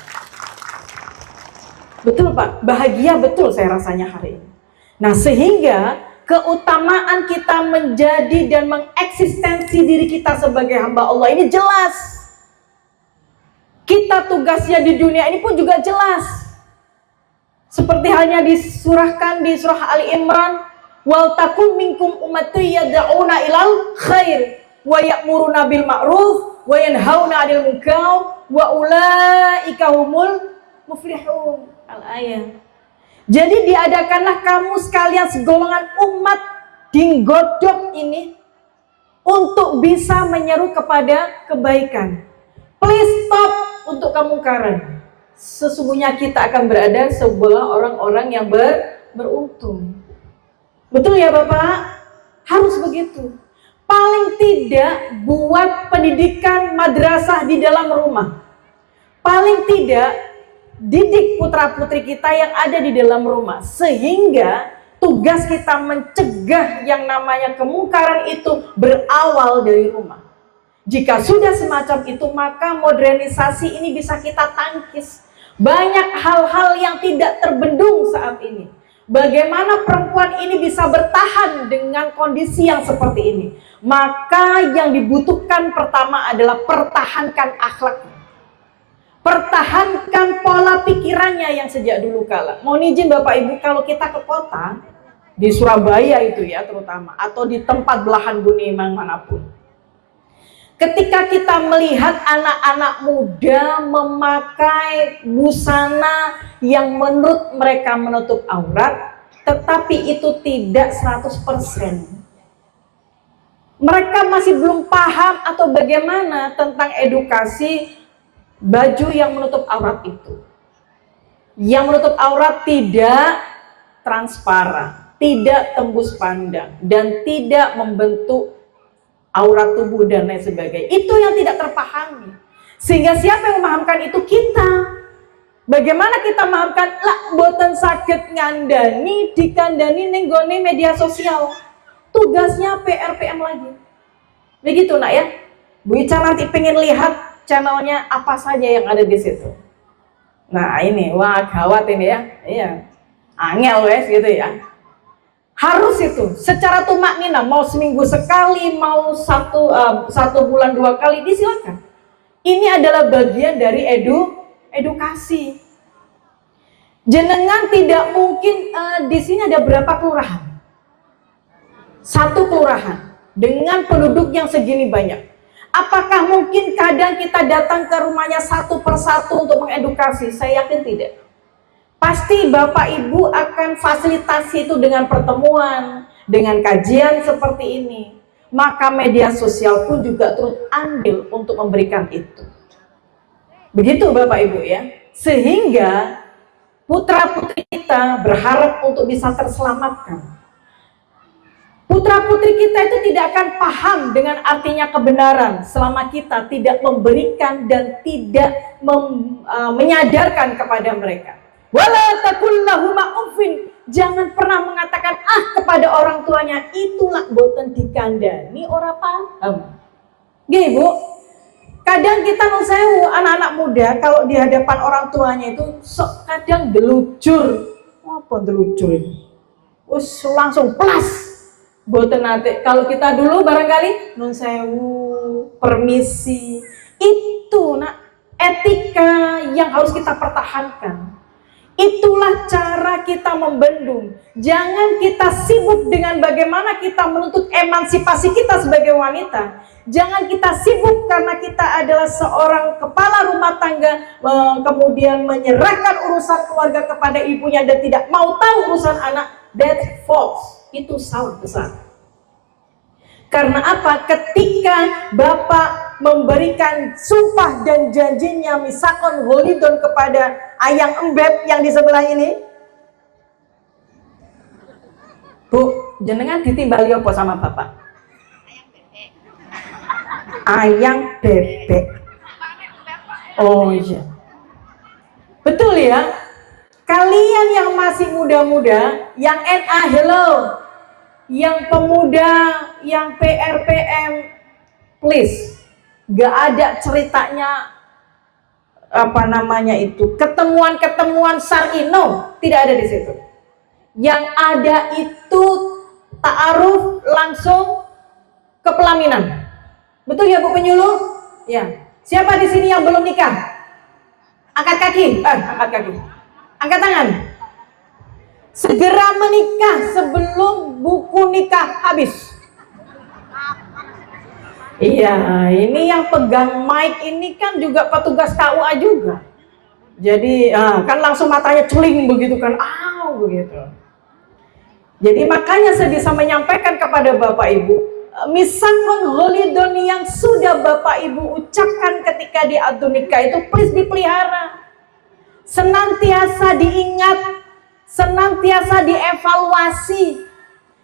Betul Pak, bahagia betul saya rasanya hari ini. Nah sehingga keutamaan kita menjadi dan mengeksistensi diri kita sebagai hamba Allah ini jelas. Kita tugasnya di dunia ini pun juga jelas. Seperti halnya disurahkan di surah Ali Imran, wal takum minkum ummati yad'una ilal khair wa ya'muruna bil ma'ruf wa yanhauna 'anil munkar wa ulaika humul muflihun. Al-ayat. Jadi diadakanlah kamu sekalian segolongan umat dinggodok ini untuk bisa menyeru kepada kebaikan. Please stop untuk kemungkaran. Sesungguhnya kita akan berada sebelah orang-orang yang beruntung. Betul ya Bapak? Harus begitu. Paling tidak buat pendidikan madrasah di dalam rumah. Paling tidak didik putra-putri kita yang ada di dalam rumah. Sehingga tugas kita mencegah yang namanya kemungkaran itu berawal dari rumah. Jika sudah semacam itu, maka modernisasi ini bisa kita tangkis. Banyak hal-hal yang tidak terbendung saat ini. Bagaimana perempuan ini bisa bertahan dengan kondisi yang seperti ini? Maka yang dibutuhkan pertama adalah pertahankan akhlaknya. Pertahankan pola pikirannya yang sejak dulu kala. Mohon izin Bapak Ibu, kalau kita ke kota, di Surabaya itu ya terutama, atau di tempat belahan bumi manapun. Ketika kita melihat anak-anak muda memakai busana yang menurut mereka menutup aurat, tetapi itu tidak 100%. Mereka masih belum paham atau bagaimana tentang edukasi baju yang menutup aurat itu. Yang menutup aurat tidak transparan, tidak tembus pandang, dan tidak membentuk aurat tubuh dan lain sebagainya. Itu yang tidak terpahami. Sehingga siapa yang memahamkan itu? Kita. Bagaimana kita memahamkan? Lah, boten sakit ngandani, dikandani nenggone media sosial. Tugasnya PM lagi. Begitu nak ya. Bu Ica nanti pengen lihat channelnya apa saja yang ada di situ. Nah ini, wah gawat ini ya. Iya. Angel wes gitu ya. Harus itu secara tumak nina, mau seminggu sekali, mau satu bulan 2 kali, disilakan. Ini adalah bagian dari edukasi. Jenengan tidak mungkin di sini ada berapa kelurahan? 1 kelurahan dengan penduduk yang segini banyak. Apakah mungkin kadang kita datang ke rumahnya satu persatu untuk mengedukasi? Saya yakin tidak. Pasti Bapak Ibu akan fasilitasi itu dengan pertemuan, dengan kajian seperti ini. Maka media sosial pun juga turut andil untuk memberikan itu. Begitu Bapak Ibu ya. Sehingga putra-putri kita berharap untuk bisa terselamatkan. Putra-putri kita itu tidak akan paham dengan artinya kebenaran selama kita tidak memberikan dan tidak menyadarkan kepada mereka. Wala takul lahuma uffin, jangan pernah mengatakan kepada orang tuanya, itulah boten dikandani ora paham. Nggih Bu, kadang kita nusewu anak-anak muda kalau di hadapan orang tuanya itu kadang delucur. Apa delucur ini? Us langsung plas. Boten nate. Kalau kita dulu barangkali nusewu, permisi. Itu nak etika yang harus kita pertahankan. Itulah cara kita membendung. Jangan kita sibuk dengan bagaimana kita menuntut emansipasi kita sebagai wanita. Jangan kita sibuk karena kita adalah seorang kepala rumah tangga, kemudian menyerahkan urusan keluarga kepada ibunya dan tidak mau tahu urusan anak. That's false. Itu salah besar. Karena apa? Ketika Bapak memberikan sumpah dan janjinya misakon holidon kepada ayang embeb yang di sebelah ini, Bu, jenengan ditimbali apa sama Bapak? Ayang bebek. Oh iya. Betul ya? Kalian yang masih muda-muda, yang NA hello, yang pemuda, yang PRPM, please, gak ada ceritanya apa namanya itu ketemuan-ketemuan syar'i, no, tidak ada di situ. Yang ada itu ta'aruf langsung ke pelaminan. Betul ya Bu penyuluh? Ya. Siapa di sini yang belum nikah? Angkat kaki. Angkat kaki. Angkat tangan. Segera menikah sebelum buku nikah habis. Iya, ini yang pegang mic ini kan juga petugas KUA juga. Jadi kan langsung matanya celing begitu kan, begitu. Jadi makanya saya bisa menyampaikan kepada Bapak Ibu, misakon ghalidun yang sudah Bapak Ibu ucapkan ketika di akad nikah itu please dipelihara. Senantiasa diingat, senantiasa dievaluasi.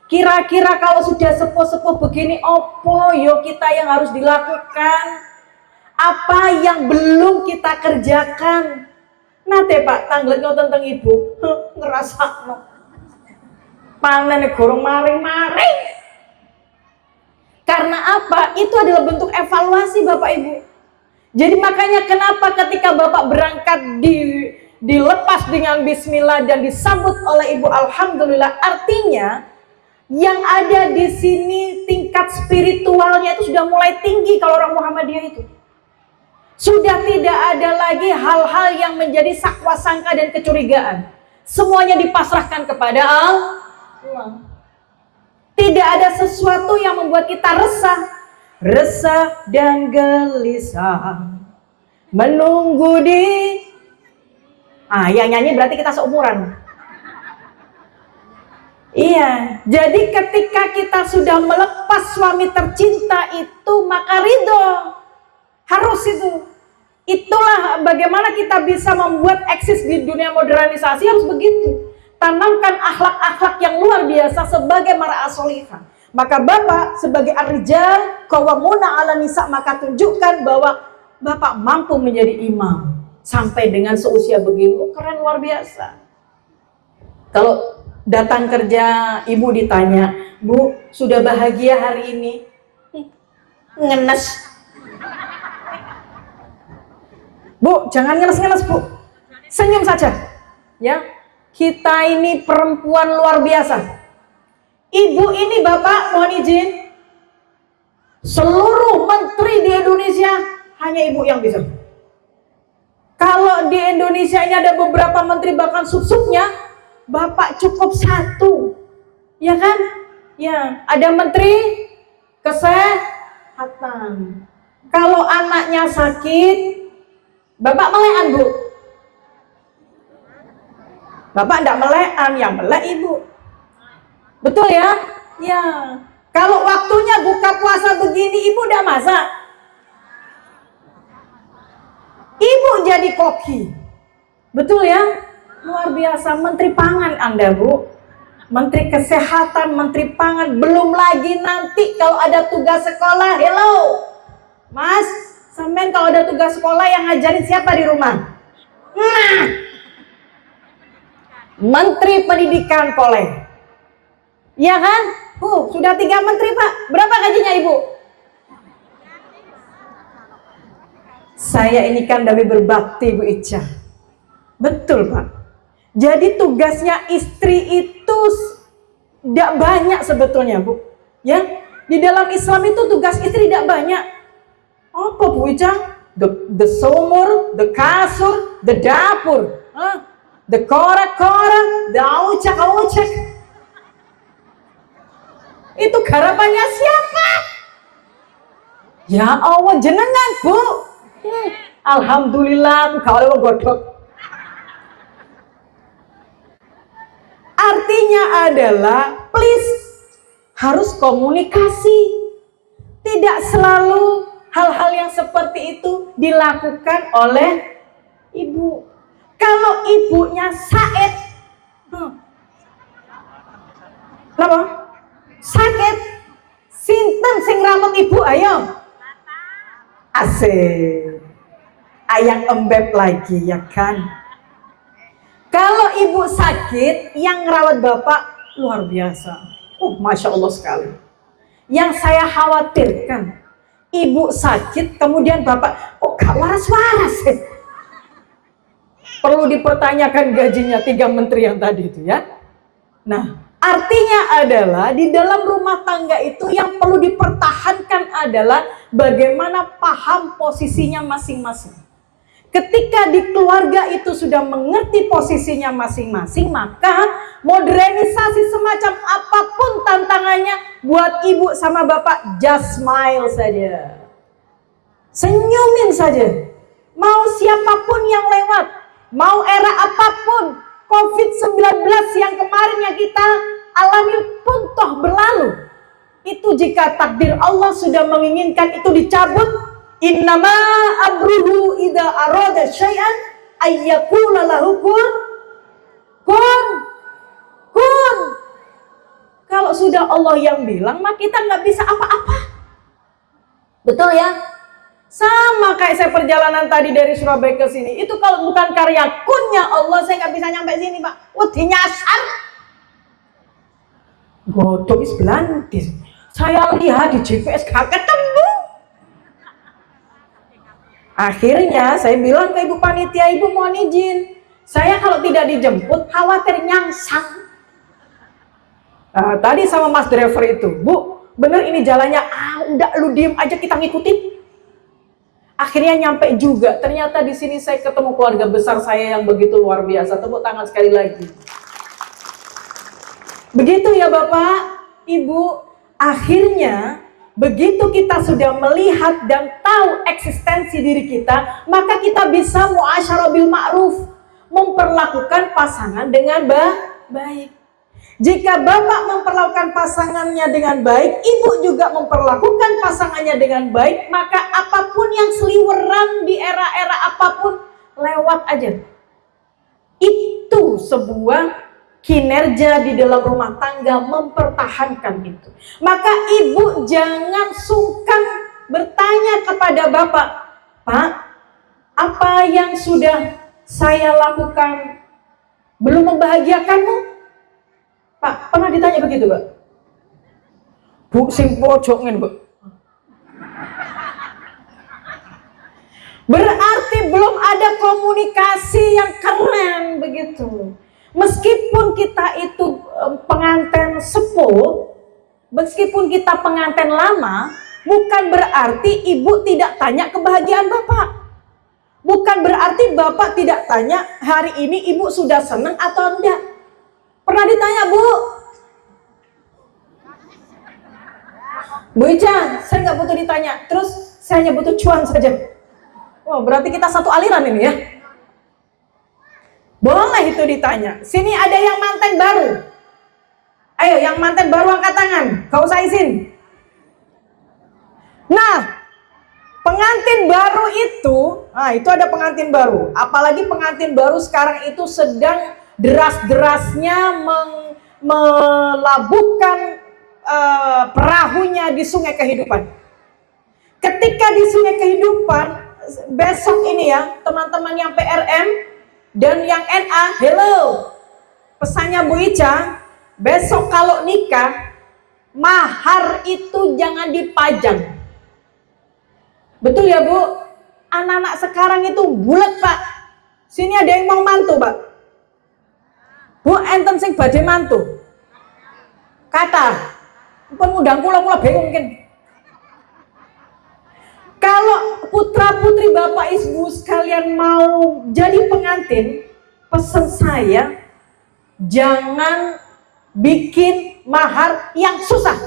Kira-kira kalau sudah sepuh-sepuh begini, opo yo kita yang harus dilakukan? Apa yang belum kita kerjakan? Nate Pak, tanglet tentang ibu, ngerasa no. Panen gorong maring-maring. Karena apa? Itu adalah bentuk evaluasi Bapak Ibu. Jadi makanya kenapa ketika Bapak berangkat dilepas dengan bismillah dan disambut oleh Ibu alhamdulillah, artinya yang ada di sini tingkat spiritualnya itu sudah mulai tinggi kalau orang Muhammadiyah itu. Sudah tidak ada lagi hal-hal yang menjadi sakwa sangka dan kecurigaan. Semuanya dipasrahkan kepada Allah. Tidak ada sesuatu yang membuat kita resah dan gelisah menunggu di yang nyanyi berarti kita seumuran. Iya, jadi ketika kita sudah melepas suami tercinta itu, maka ridho harus itu. Itulah bagaimana kita bisa membuat eksis di dunia modernisasi, harus begitu. Tanamkan akhlak-akhlak yang luar biasa sebagai mar'ah sholihah. Maka Bapak sebagai ar-rijal qawwamuna 'ala nisa, maka tunjukkan bahwa Bapak mampu menjadi imam sampai dengan seusia begini. Keren, luar biasa. Kalau datang kerja, ibu ditanya, Bu, sudah bahagia hari ini? Ngenes. Bu, jangan ngenes-ngenes Bu, senyum saja. Ya, kita ini perempuan luar biasa. Ibu ini Bapak, mohon izin, seluruh menteri di Indonesia hanya ibu yang bisa. Kalau di Indonesia ini ada beberapa menteri bahkan sub-subnya, Bapak cukup satu, ya kan? Ya, ada menteri kesehatan. Kalau anaknya sakit, Bapak melekan Bu. Bapak enggak melekan, yang melek ibu. Betul ya? Ya. Kalau waktunya buka puasa begini, ibu udah masak. Ibu jadi koki. Betul ya? Luar biasa, Menteri Pangan Anda Bu, Menteri Kesehatan, Menteri Pangan, belum lagi nanti kalau ada tugas sekolah, hello Mas, sampean kalau ada tugas sekolah yang ngajarin siapa di rumah? Menteri Pendidikan Poleh, ya kan? Sudah 3 menteri Pak, berapa gajinya Ibu? Saya ini kan dari berbakti Bu Ica, betul Pak. Jadi tugasnya istri itu tidak banyak sebetulnya Bu. Ya, di dalam Islam itu tugas istri tidak banyak. Apa Bu Icang? The sumur, the kasur, the dapur, the korak-korak, the aucak-aucak. Itu garapannya siapa? Ya Allah, jenengan Bu. Alhamdulillah, aku kalau godok. Artinya adalah please harus komunikasi. Tidak selalu hal-hal yang seperti itu dilakukan oleh ibu. Kalau ibunya said, apa? Sakit, sinten sing rawat ibu, ayo. Asik. Ayang embeb lagi ya kan. Kalau ibu sakit, yang ngerawat Bapak luar biasa. Masya Allah sekali. Yang saya khawatirkan, ibu sakit, kemudian Bapak, gak waras-waras. Perlu dipertanyakan gajinya 3 menteri yang tadi itu ya. Nah, Artinya adalah di dalam rumah tangga itu yang perlu dipertahankan adalah bagaimana paham posisinya masing-masing. Ketika di keluarga itu sudah mengerti posisinya masing-masing, maka modernisasi semacam apapun tantangannya buat ibu sama bapak, just smile saja. Senyumin saja. Mau siapapun yang lewat, mau era apapun, COVID-19 yang kemarin yang kita alami pun toh berlalu. Itu jika takdir Allah sudah menginginkan itu dicabut, innama amruhu idza arada syai'an ayyaqula lahu kun. Kalau sudah Allah yang bilang, maka kita nggak bisa apa-apa. Betul ya? Sama kayak saya perjalanan tadi dari Surabaya ke sini. Itu kalau bukan karya kunnya Allah, saya nggak bisa nyampe sini, Pak. Wedi nyasar. Godok is belantis. Saya lihat di GPS gak ketemu. Akhirnya saya bilang ke ibu panitia, ibu mohon izin. Saya kalau tidak dijemput khawatir nyangsang. Tadi sama mas driver itu, Bu, bener ini jalannya, udah lu diem aja kita ngikutin. Akhirnya nyampe juga. Ternyata di sini saya ketemu keluarga besar saya yang begitu luar biasa. Tepuk tangan sekali lagi. Begitu ya Bapak, Ibu. Akhirnya begitu kita sudah melihat dan tahu eksistensi diri kita, maka kita bisa muasyarah bil ma'ruf, memperlakukan pasangan dengan baik. Jika bapak memperlakukan pasangannya dengan baik, ibu juga memperlakukan pasangannya dengan baik, maka apapun yang seliweran di era-era apapun, lewat aja. Itu sebuah kinerja di dalam rumah tangga, mempertahankan itu. Maka ibu jangan sungkan bertanya kepada bapak, Pak, apa yang sudah saya lakukan belum membahagiakanmu? Pak, pernah ditanya begitu, Pak? Bu, sing pojok ngene, Bu. Berarti belum ada komunikasi yang keren begitu. Meskipun kita itu pengantin sepuh, meskipun kita pengantin lama, bukan berarti ibu tidak tanya kebahagiaan bapak. Bukan berarti bapak tidak tanya hari ini ibu sudah senang atau enggak. Pernah ditanya, Bu? Bu Ica, saya nggak butuh ditanya. Terus saya hanya butuh cuan saja. Oh, berarti kita satu aliran ini ya. Boleh itu ditanya. Sini ada yang manten baru. Ayo, yang manten baru angkat tangan. Gak usah izin. Nah, pengantin baru itu ada pengantin baru. Apalagi pengantin baru sekarang itu sedang deras-derasnya melabuhkan perahunya di sungai kehidupan. Ketika di sungai kehidupan, besok ini ya, teman-teman yang PRM dan yang NA, hello, pesannya Bu Ica, besok kalau nikah, mahar itu jangan dipajang. Betul ya Bu? Anak-anak sekarang itu bulat Pak. Sini ada yang mau mantu Pak. Bu, enten sing badhe mantu. Kata, pun ngundang kula bingung mungkin. Kalau putra-putri Bapak Ibu sekalian mau jadi pengantin, pesan saya, jangan bikin mahar yang susah.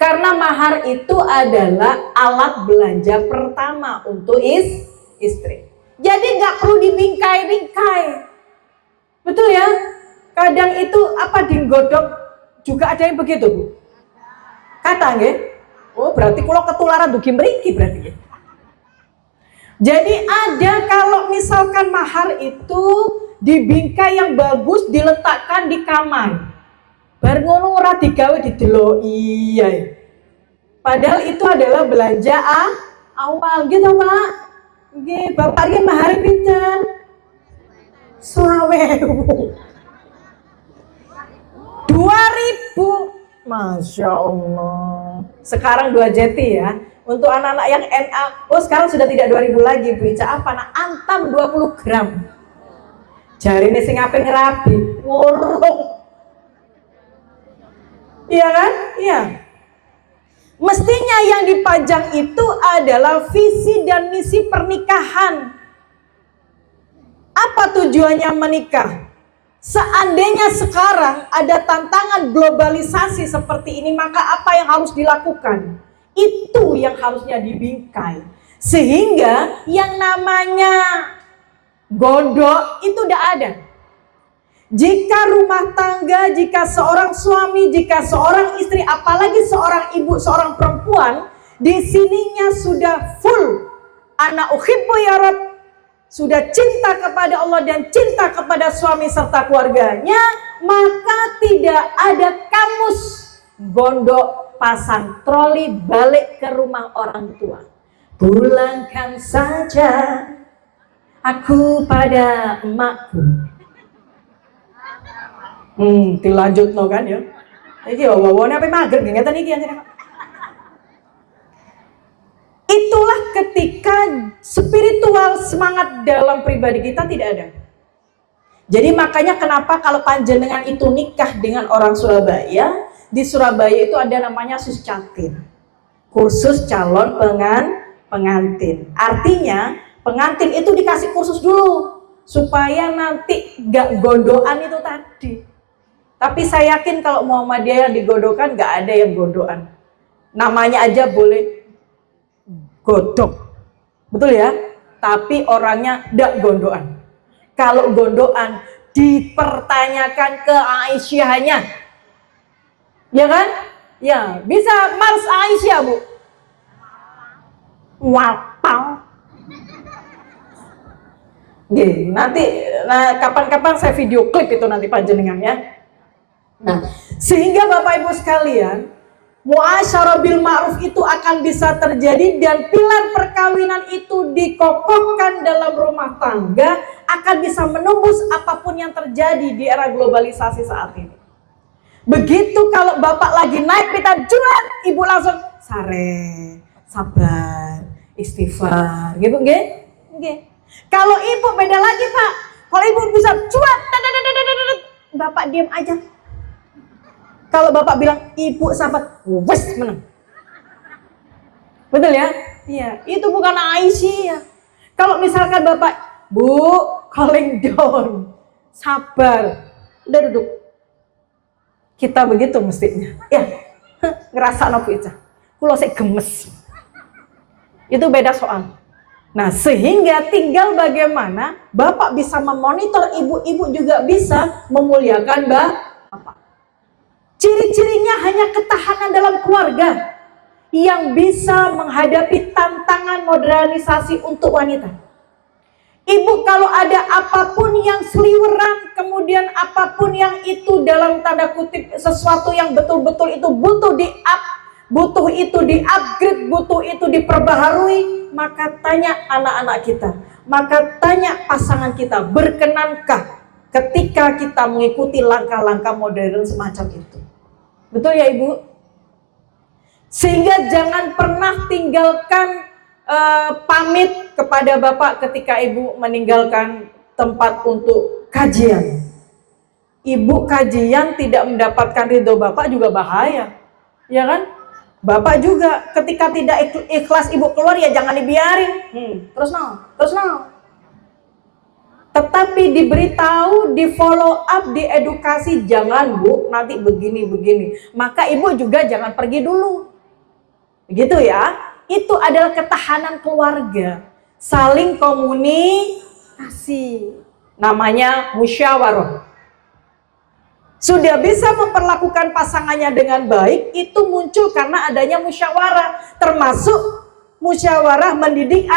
Karena mahar itu adalah alat belanja pertama untuk istri. Jadi nggak perlu dibingkai-bingkai. Betul ya? Kadang itu digodok juga ada yang begitu, Bu. Kata nggih? Oh, berarti kalau ketularan dugi mriki berarti. Jadi ada kalau misalkan mahar itu dibingkai yang bagus diletakkan di kamar. Bar ngono ora digawe dideloki. Padahal itu adalah belanja awal gitu, Pak. Nggih, Bapak iki mahar pinten? 20.000. Masya Allah. Sekarang 2 jeti ya. Untuk anak-anak yang NA, sekarang sudah tidak 2.000 lagi Bu Ica. Antam 20 gram. Jari ini sing ape ngerabi. Worong. Iya kan? Iya. Mestinya yang dipajang itu adalah visi dan misi pernikahan. Apa tujuannya menikah? Seandainya sekarang ada tantangan globalisasi seperti ini, maka apa yang harus dilakukan? Itu yang harusnya dibingkai. Sehingga yang namanya gondok itu tidak ada. Jika rumah tangga, jika seorang suami, jika seorang istri, apalagi seorang ibu, seorang perempuan, di sininya sudah full ana uhibbu ya Rabb, sudah cinta kepada Allah dan cinta kepada suami serta keluarganya, maka tidak ada kamus gondok pasang troli balik ke rumah orang tua. Pulangkan saja aku pada emakku. Dilanjut no kan ya. Iki wawane apa mager ngeten iki anjene. Itulah ketika spiritual semangat dalam pribadi kita tidak ada. Jadi makanya kenapa kalau panjenengan itu nikah dengan orang Surabaya, di Surabaya itu ada namanya suscatin, kursus calon pengantin. Artinya pengantin itu dikasih kursus dulu supaya nanti gak gondoan itu tadi. Tapi saya yakin kalau Muhammadiyah yang digodokan gak ada yang godoan. Namanya aja boleh godok, betul ya? Tapi orangnya gak gondoan. Kalau gondoan dipertanyakan ke Aisyahnya, ya kan? Ya bisa Mars Aisyah bu. Wapang. Nanti kapan-kapan saya video klip itu nanti panjenengan ya. Nah, sehingga Bapak Ibu sekalian, muasyarah bil ma'ruf itu akan bisa terjadi dan pilar perkawinan itu dikokohkan dalam rumah tangga akan bisa menembus apapun yang terjadi di era globalisasi saat ini. Begitu kalau Bapak lagi naik pita jual, Ibu langsung sare, sabar, istighfar, gitu nggih? Nggih. Kalau Ibu beda lagi, Pak. Kalau Ibu bisa cuat, Bapak diam aja. Kalau Bapak bilang, Ibu sahabat, wes menang. Betul ya? Iya, itu bukan Aisyah. Kalau misalkan Bapak, Bu, calling down, sabar, udah duduk. Kita begitu mestinya. Ya, ngerasa nopo itu. Kulo sik gemes. Itu beda soal. Nah, sehingga tinggal bagaimana Bapak bisa memonitor, ibu-ibu juga bisa memuliakan Bapak. Ciri-cirinya hanya ketahanan dalam keluarga yang bisa menghadapi tantangan modernisasi untuk wanita. Ibu kalau ada apapun yang seliweran, kemudian apapun yang itu dalam tanda kutip sesuatu yang betul-betul itu butuh di-up, butuh itu di-upgrade, butuh itu diperbaharui, maka tanya anak-anak kita, maka tanya pasangan kita, berkenankah ketika kita mengikuti langkah-langkah modern semacam itu. Betul ya Ibu? Sehingga jangan pernah tinggalkan pamit kepada Bapak ketika Ibu meninggalkan tempat untuk kajian. Ibu kajian tidak mendapatkan ridho Bapak juga bahaya, ya kan? Bapak juga ketika tidak ikhlas Ibu keluar ya jangan dibiarin. Terus no. Tetapi diberitahu, di follow up, diedukasi, jangan Bu, nanti begini. Maka Ibu juga jangan pergi dulu. Begitu ya. Itu adalah ketahanan keluarga. Saling komunikasi. Namanya musyawarah. Sudah bisa memperlakukan pasangannya dengan baik, itu muncul karena adanya musyawarah. Termasuk musyawarah mendidik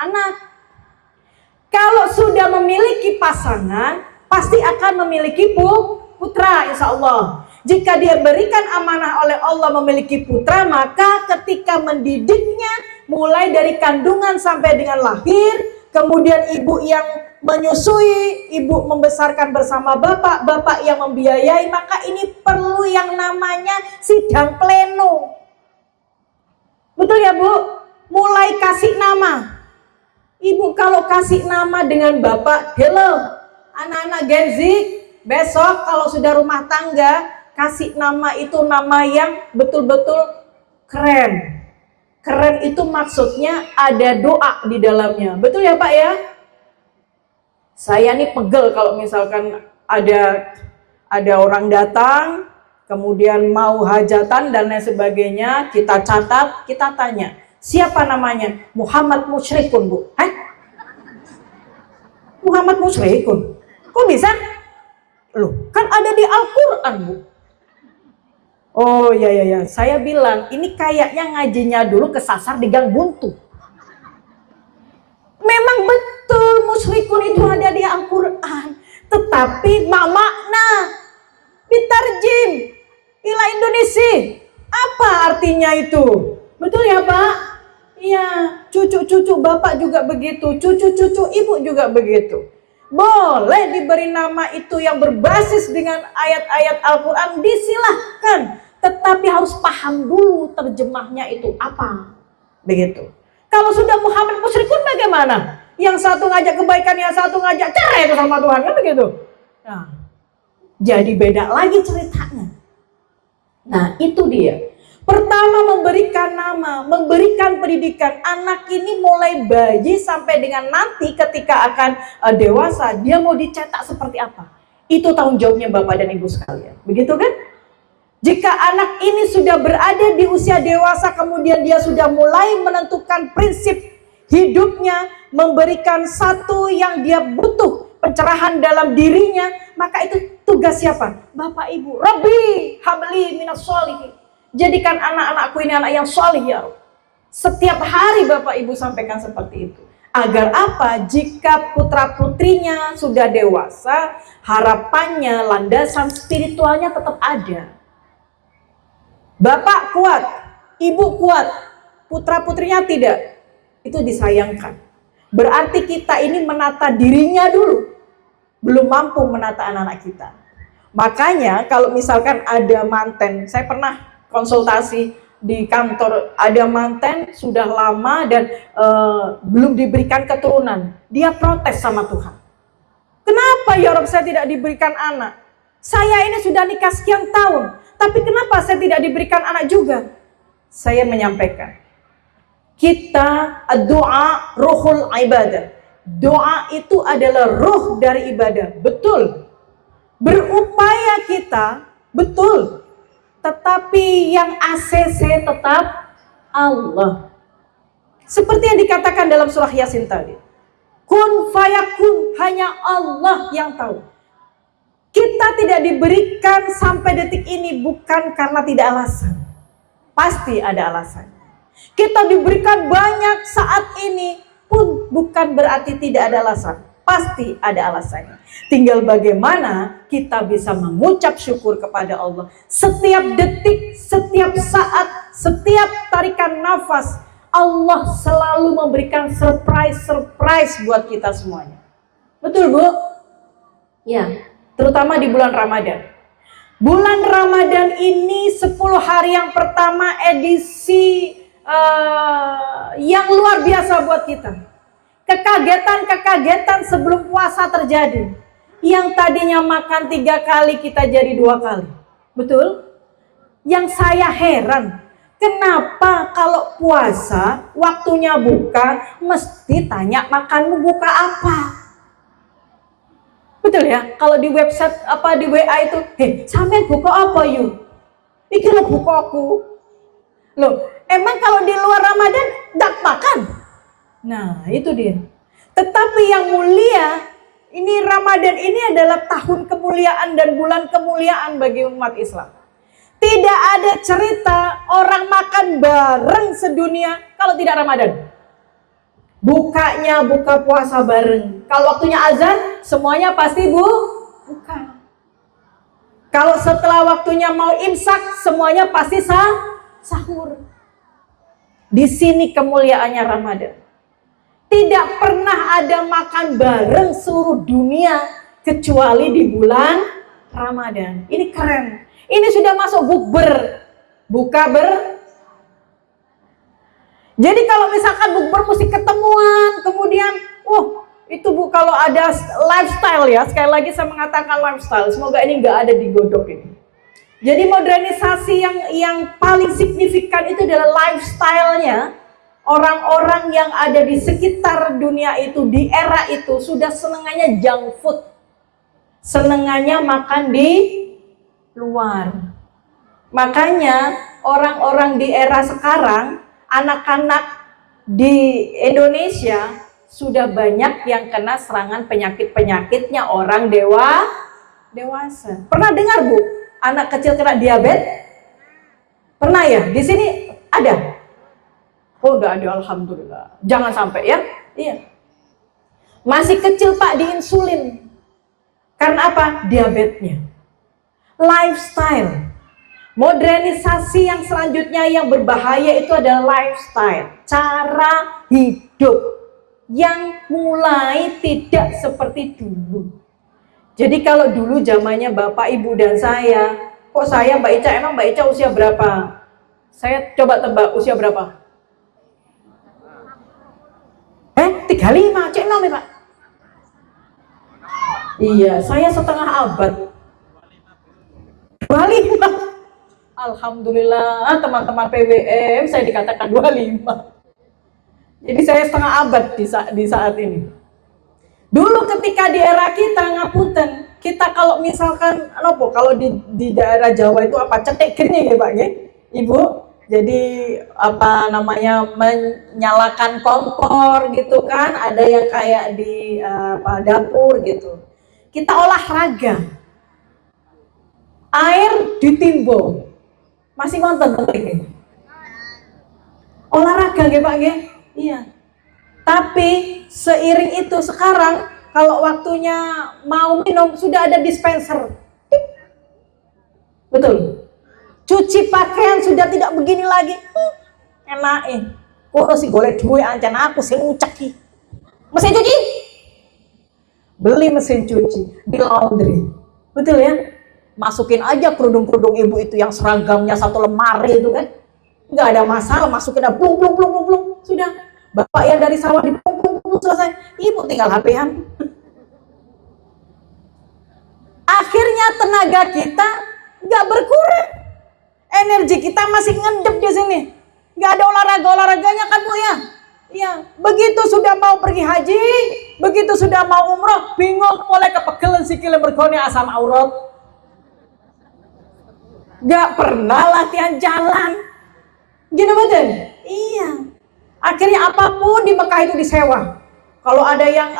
anak. Kalau sudah memiliki pasangan, pasti akan memiliki putra insya Allah. Jika dia berikan amanah oleh Allah memiliki putra, maka ketika mendidiknya, mulai dari kandungan sampai dengan lahir, kemudian ibu yang menyusui, ibu membesarkan bersama bapak, bapak yang membiayai, maka ini perlu yang namanya sidang pleno. Betul ya Bu? Mulai kasih nama. Ibu kalau kasih nama dengan bapak, hello, anak-anak Gen Z, besok kalau sudah rumah tangga, kasih nama itu nama yang betul-betul keren. Keren itu maksudnya ada doa di dalamnya. Betul ya Pak ya? Saya nih pegel kalau misalkan ada orang datang, kemudian mau hajatan dan lain sebagainya, kita catat, kita tanya, siapa namanya? Muhammad Musyrikun, Bu. Muhammad Musyrikun? Kok bisa? Loh, kan ada di Al-Quran, Bu. Oh ya, saya bilang, ini kayaknya ngajinya dulu kesasar di Gang Buntu. Memang betul musyrikun itu ada di Al-Quran, tetapi makna ditarjim ila Indonesia. Apa artinya itu? Betul ya Pak? Iya, cucu-cucu Bapak juga begitu, cucu-cucu Ibu juga begitu. Boleh diberi nama itu yang berbasis dengan ayat-ayat Al-Quran, disilahkan. Tetapi harus paham dulu terjemahnya itu apa. Begitu. Kalau sudah Muhammad Musyrikun bagaimana? Yang satu ngajak kebaikan, yang satu ngajak cerai itu sama Tuhan, kan begitu? Nah, jadi beda lagi ceritanya. Nah, itu dia. Pertama memberikan nama, memberikan pendidikan. Anak ini mulai bayi sampai dengan nanti ketika akan dewasa, dia mau dicetak seperti apa? Itu tanggung jawabnya Bapak dan Ibu sekalian. Begitu kan? Jika anak ini sudah berada di usia dewasa, kemudian dia sudah mulai menentukan prinsip hidupnya, memberikan satu yang dia butuh, pencerahan dalam dirinya, maka itu tugas siapa? Bapak Ibu. Rabbi habli minas sholihin. Jadikan anak-anakku ini anak yang sholih ya Rabb. Setiap hari Bapak Ibu sampaikan seperti itu. Agar apa? Jika putra putrinya sudah dewasa, harapannya, landasan spiritualnya tetap ada. Bapak kuat, ibu kuat, putra putrinya tidak. Itu disayangkan. Berarti kita ini menata dirinya dulu, belum mampu menata anak-anak kita. Makanya kalau misalkan ada manten, saya pernah konsultasi di kantor, ada manten sudah lama dan belum diberikan keturunan. Dia protes sama Tuhan. Kenapa ya Rabb saya tidak diberikan anak? Saya ini sudah nikah sekian tahun, tapi kenapa saya tidak diberikan anak juga? Saya menyampaikan, kita doa ruhul ibadah. Doa itu adalah ruh dari ibadah. Betul. Berupaya kita, betul. Tetapi yang ACC tetap Allah. Seperti yang dikatakan dalam surah Yasin tadi. Kun fayakun, hanya Allah yang tahu. Kita tidak diberikan sampai detik ini bukan karena tidak alasan. Pasti ada alasan. Kita diberikan banyak saat ini pun bukan berarti tidak ada alasan. Pasti ada alasannya. Tinggal bagaimana kita bisa mengucap syukur kepada Allah. Setiap detik, setiap saat, setiap tarikan nafas, Allah selalu memberikan surprise buat kita semuanya. Betul Bu? Ya. Terutama di bulan Ramadan. Bulan Ramadan ini 10 hari yang pertama edisi yang luar biasa buat kita. Kekagetan sebelum puasa terjadi. Yang tadinya makan 3 kali kita jadi 2 kali. Betul? Yang saya heran, kenapa kalau puasa waktunya buka mesti tanya makanmu buka apa? Betul ya, kalau di website apa di WA itu, sampai buka apa yuk? Iki lo buka aku. Loh, emang kalau di luar Ramadan tidak makan? Nah, itu dia. Tetapi yang mulia, ini Ramadan ini adalah tahun kemuliaan dan bulan kemuliaan bagi umat Islam. Tidak ada cerita orang makan bareng sedunia kalau tidak Ramadan. Bukanya buka puasa bareng. Kalau waktunya azan, semuanya pasti buka. Kalau setelah waktunya mau imsak, semuanya pasti sahur. Di sini kemuliaannya Ramadan. Tidak pernah ada makan bareng seluruh dunia kecuali di bulan Ramadan. Ini keren. Ini sudah masuk bukber. Buka Jadi kalau misalkan bukber mesti ketemuan, kemudian, itu Bu kalau ada lifestyle ya, sekali lagi saya mengatakan lifestyle, semoga ini nggak ada di godok ini. Jadi modernisasi yang paling signifikan itu adalah lifestyle-nya. Orang-orang yang ada di sekitar dunia itu, di era itu, sudah senengannya junk food. Senengannya makan di luar. Makanya orang-orang di era sekarang, anak-anak di Indonesia sudah banyak yang kena serangan penyakit-penyakitnya orang dewasa. Pernah dengar, Bu? Anak kecil kena diabetes? Pernah ya? Di sini ada? Oh, udah ada, alhamdulillah. Jangan sampai ya. Iya. Masih kecil Pak diinsulin. Karena apa? Diabetesnya. Lifestyle. Modernisasi yang selanjutnya yang berbahaya itu adalah lifestyle. Cara hidup yang mulai tidak seperti dulu. Jadi kalau dulu zamannya Bapak, Ibu, dan saya, kok saya Mbak Ica, emang Mbak Ica usia berapa? Saya coba tebak usia berapa? 35, cek nom ya Pak? Iya, saya setengah abad. 25. Alhamdulillah, teman-teman PWM saya dikatakan 25. Jadi saya setengah abad di saat ini. Dulu ketika di era kita, ngapunten, kita kalau misalkan kalau di daerah Jawa itu apa, cetek gini ya Pak ya, Ibu. Jadi apa namanya, menyalakan kompor gitu kan, ada yang kayak di dapur gitu. Kita olahraga, air ditimbun, masih ngonten ini. Olahraga ya Pak ya, iya. Tapi seiring itu sekarang kalau waktunya mau minum sudah ada dispenser. Betul. Cuci pakaian sudah tidak begini lagi. Enak kok si golek duit ancan aku sing ucek. Mesin cuci. Beli mesin cuci di laundry. Betul ya? Masukin aja kerudung-kerudung ibu itu yang seragamnya satu lemari itu kan. Enggak ada masalah, masukin aja blung. Sudah. Bapak yang dari sawah di blung selesai. Ibu tinggal HP-an. Akhirnya tenaga kita enggak berkurang. Energi kita masih ngedep di sini. Nggak ada olahraganya kan Bu ya? Iya. Begitu sudah mau pergi haji, begitu sudah mau umroh, bingung mulai kepegelan sikile mergone asam aurat. Nggak pernah latihan jalan. Gini betul? Iya. Akhirnya apapun di Mekah itu disewa. Kalau ada yang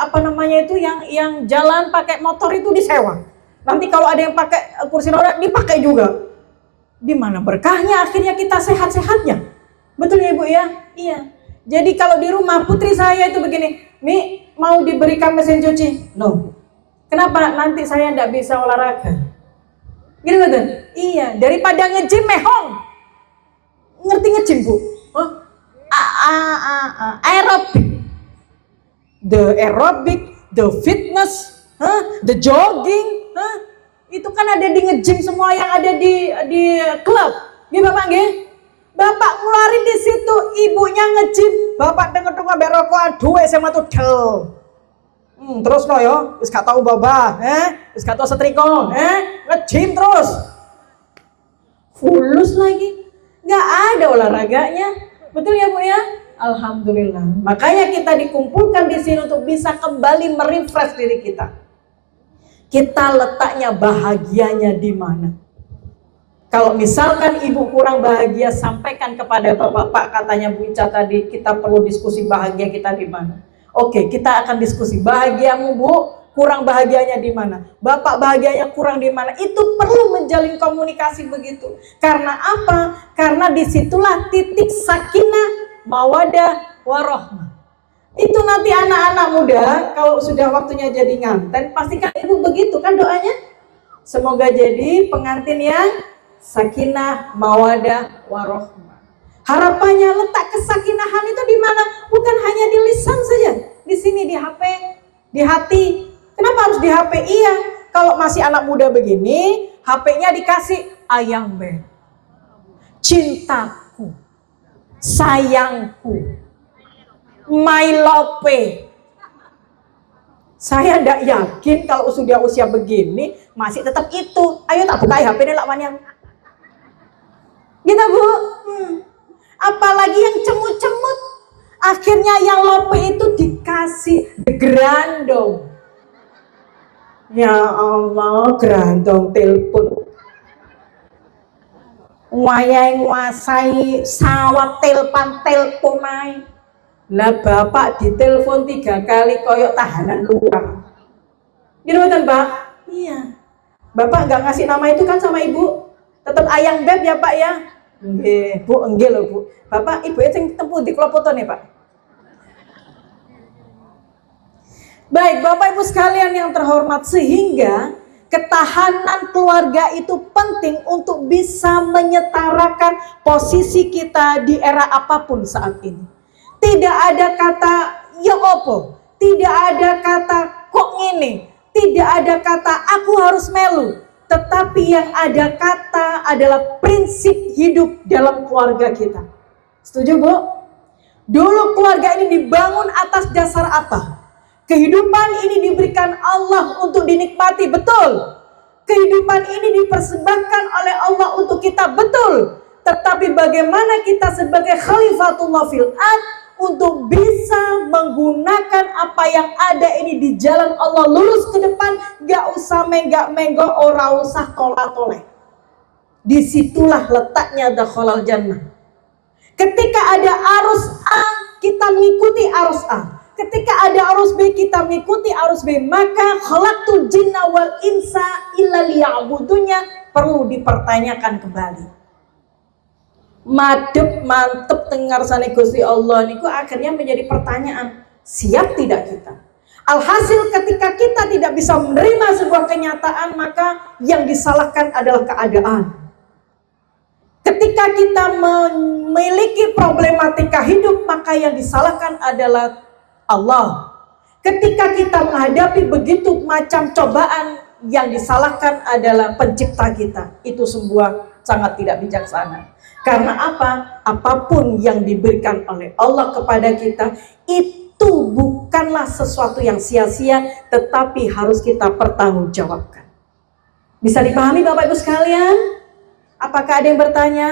yang jalan pakai motor itu disewa. Nanti kalau ada yang pakai kursi roda dipakai juga. Di mana berkahnya akhirnya kita sehat-sehatnya. Betul ya Ibu ya? Iya. Jadi kalau di rumah putri saya itu begini, Mi mau diberikan mesin cuci? No. Kenapa? Nanti saya tidak bisa olahraga. Gitu betul? Iya. Daripada nge-gym mehong. Ngerti nge-gym Bu? Huh? Aerobic. The aerobic, the fitness, the jogging, itu kan ada di nge-gym semua yang ada di klub. Nggih Bapak nggih? Bapak ngeluarin di situ, ibunya nge-gym, Bapak dengar-dengar berokokan duwe sama tuh del. Terus no yo, wis gak tau babah, wis gak tau setrika, nge-gym terus. Fulus lagi. Enggak ada olahraganya. Betul ya Bu ya? Alhamdulillah. Makanya kita dikumpulkan di sini untuk bisa kembali merefresh diri kita. Kita letaknya bahagianya di mana? Kalau misalkan ibu kurang bahagia, sampaikan kepada bapak, katanya Bu Ica tadi, kita perlu diskusi bahagia kita di mana. Oke, kita akan diskusi bahagiamu Bu, kurang bahagianya di mana? Bapak bahagianya kurang di mana? Itu perlu menjalin komunikasi begitu. Karena apa? Karena disitulah titik sakinah, mawadah, warohmah. Itu nanti anak-anak muda kalau sudah waktunya jadi nganten, pastikan ibu begitu kan doanya. Semoga jadi pengantin yang sakinah, mawadah, warohmah. Harapannya letak kesakinahan itu di mana? Bukan hanya di lisan saja, di sini di HP, di hati. Kenapa harus di HP? Iya, kalau masih anak muda begini, HP-nya dikasih ayang be, cintaku, sayangku, my love. Saya tidak yakin kalau sudah usia begini masih tetap itu. Ayo tak buka HP ini lawannya. Gitu Bu. Apalagi yang cemut-cemut. Akhirnya yang lope itu dikasih gerandong. Ya Allah, gerandong telepon. Wayai nguasai sawat telepon main. Lah bapak ditelepon 3 kali koyok tahanan luar. Gitu kan Pak? Iya. Bapak nggak ngasih nama itu kan sama ibu? Tetap ayang beb ya Pak ya? Nggih, Bu, enggih loh Bu. Bapak ibu itu yang tempuh di klopoto nih Pak. Baik Bapak Ibu sekalian yang terhormat, sehingga ketahanan keluarga itu penting untuk bisa menyetarakan posisi kita di era apapun saat ini. Tidak ada kata ya opo, tidak ada kata kok ngene, tidak ada kata aku harus melu, tetapi yang ada kata adalah prinsip hidup dalam keluarga kita. Setuju Bu? Dulu keluarga ini dibangun atas dasar apa? Kehidupan ini diberikan Allah untuk dinikmati, betul. Kehidupan ini dipersembahkan oleh Allah untuk kita, betul. Tetapi bagaimana kita sebagai khalifatullah fil ard untuk bisa menggunakan apa yang ada ini di jalan Allah lurus ke depan, gak usah menggak-menggok, ora usah tolah-toleh. Disitulah letaknya dakhalal jannah. Ketika ada arus A, kita mengikuti arus A. Ketika ada arus B, kita mengikuti arus B. Maka khalaqtul jinna wal insa illa liya'budunya perlu dipertanyakan kembali. Madep mantep dengar sane Gusti Allah niku akhirnya menjadi pertanyaan, siap tidak kita? Alhasil ketika kita tidak bisa menerima sebuah kenyataan, maka yang disalahkan adalah keadaan. Ketika kita memiliki problematika hidup, maka yang disalahkan adalah Allah. Ketika kita menghadapi begitu macam cobaan, yang disalahkan adalah pencipta kita. Itu sebuah sangat tidak bijaksana. Karena apa? Apapun yang diberikan oleh Allah kepada kita, itu bukanlah sesuatu yang sia-sia, tetapi harus kita pertanggungjawabkan. Bisa dipahami Bapak Ibu sekalian? Apakah ada yang bertanya?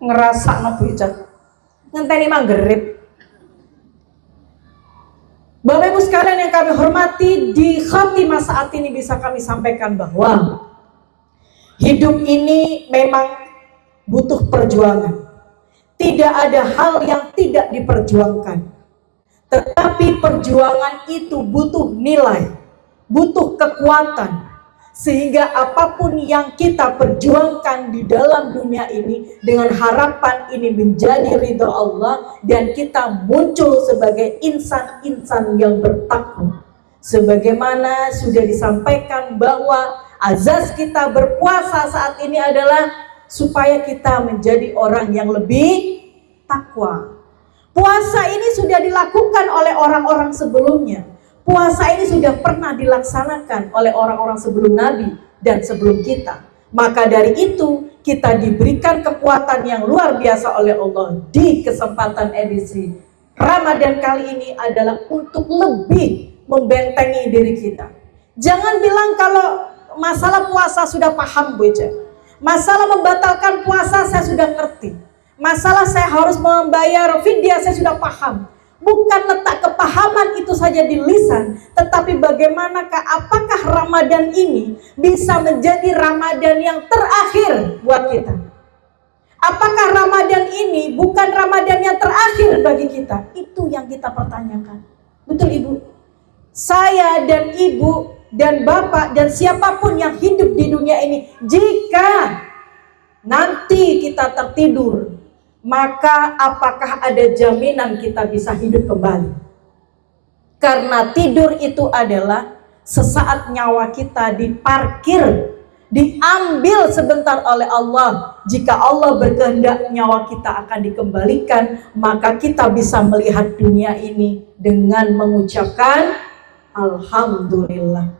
Ngerasa ngebuja ngenteni manggerip. Bapak Ibu sekalian yang kami hormati, di khatimah saat ini bisa kami sampaikan bahwa hidup ini memang butuh perjuangan. Tidak ada hal yang tidak diperjuangkan. Tetapi perjuangan itu butuh nilai, butuh kekuatan. Sehingga apapun yang kita perjuangkan di dalam dunia ini, dengan harapan ini menjadi ridha Allah dan kita muncul sebagai insan-insan yang bertakwa. Sebagaimana sudah disampaikan bahwa azas kita berpuasa saat ini adalah supaya kita menjadi orang yang lebih takwa. Puasa ini sudah dilakukan oleh orang-orang sebelumnya. Puasa ini sudah pernah dilaksanakan oleh orang-orang sebelum Nabi dan sebelum kita. Maka dari itu kita diberikan kekuatan yang luar biasa oleh Allah di kesempatan edisi Ramadan kali ini adalah untuk lebih membentengi diri kita. Jangan bilang kalau masalah puasa sudah paham Bu Eja. Masalah membatalkan puasa saya sudah ngerti. Masalah saya harus membayar fidyah saya sudah paham. Bukan letak kepahaman itu saja di lisan, tetapi bagaimanakah, apakah Ramadan ini bisa menjadi Ramadan yang terakhir buat kita? Apakah Ramadan ini bukan Ramadan yang terakhir bagi kita? Itu yang kita pertanyakan. Betul Ibu? Saya dan Ibu dan Bapak dan siapapun yang hidup di dunia ini, jika nanti kita tertidur, maka apakah ada jaminan kita bisa hidup kembali? Karena tidur itu adalah sesaat nyawa kita diparkir, diambil sebentar oleh Allah. Jika Allah berkehendak nyawa kita akan dikembalikan, maka kita bisa melihat dunia ini dengan mengucapkan Alhamdulillah.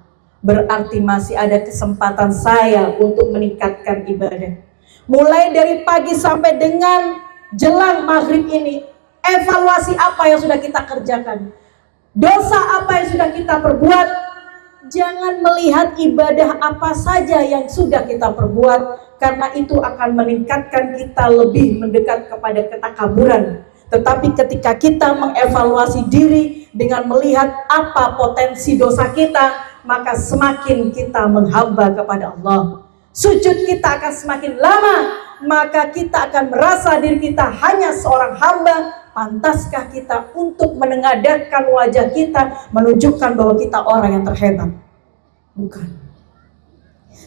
Berarti masih ada kesempatan saya untuk meningkatkan ibadah. Mulai dari pagi sampai dengan jelang maghrib ini, evaluasi apa yang sudah kita kerjakan, dosa apa yang sudah kita perbuat, jangan melihat ibadah apa saja yang sudah kita perbuat, karena itu akan meningkatkan kita lebih mendekat kepada ketakaburan. Tetapi ketika kita mengevaluasi diri dengan melihat apa potensi dosa kita, maka semakin kita menghamba kepada Allah. Sujud kita akan semakin lama, maka kita akan merasa diri kita hanya seorang hamba. Pantaskah kita untuk menengadahkan wajah kita, menunjukkan bahwa kita orang yang terhebat? Bukan.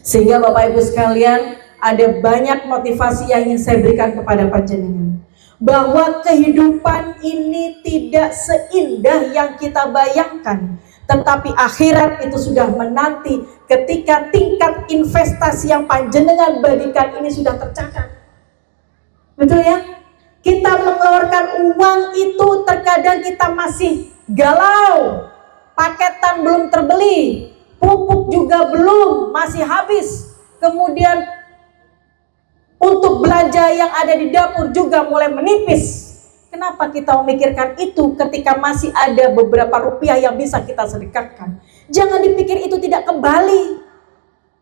Sehingga Bapak Ibu sekalian, ada banyak motivasi yang ingin saya berikan kepada panjenengan, bahwa kehidupan ini tidak seindah yang kita bayangkan, tetapi akhirat itu sudah menanti ketika tingkat investasi yang panjenengan bagikan ini sudah tercatat. Betul ya? Kita mengeluarkan uang itu terkadang kita masih galau, paketan belum terbeli, pupuk juga belum, masih habis. Kemudian untuk belanja yang ada di dapur juga mulai menipis. Kenapa kita memikirkan itu ketika masih ada beberapa rupiah yang bisa kita sedekahkan? Jangan dipikir itu tidak kembali.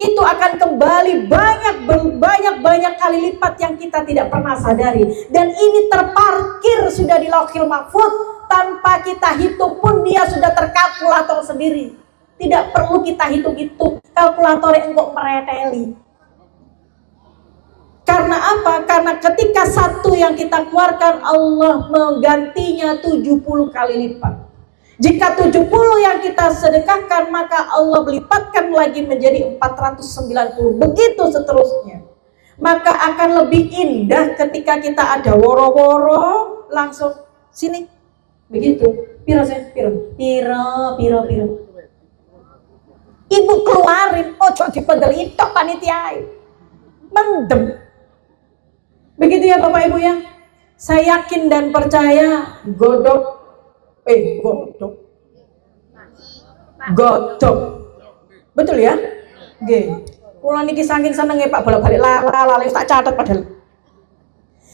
Itu akan kembali banyak kali lipat yang kita tidak pernah sadari. Dan ini terparkir sudah di Lauhil Mahfuz, tanpa kita hitung pun dia sudah terkalkulator sendiri. Tidak perlu kita hitung-hitung, kalkulatornya engkau mereteli. Karena apa? Karena ketika satu yang kita keluarkan, Allah menggantinya 70 kali lipat. Jika 70 yang kita sedekahkan, maka Allah melipatkan lagi menjadi 490. Begitu seterusnya. Maka akan lebih indah ketika kita ada woro-woro, langsung sini. Begitu. Piro. Ibu keluarin, ojo dipendel itu panitia. Mendem. Begitu ya Bapak Ibu ya. Saya yakin dan percaya godok. Betul ya? Nggih. Kula niki saking senenge Pak bolak-balik lali tak catat padahal.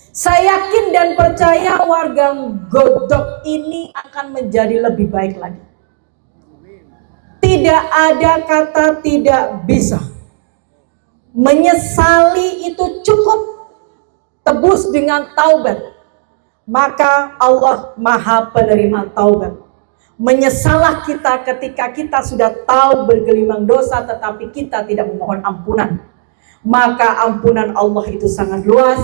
Saya yakin dan percaya warga Godok ini akan menjadi lebih baik lagi. Tidak ada kata tidak bisa. Menyesali itu cukup, tebus dengan taubat. Maka Allah Maha Penerima taubat. Menyesalah kita ketika kita sudah tahu bergelimang dosa tetapi kita tidak memohon ampunan. Maka ampunan Allah itu sangat luas.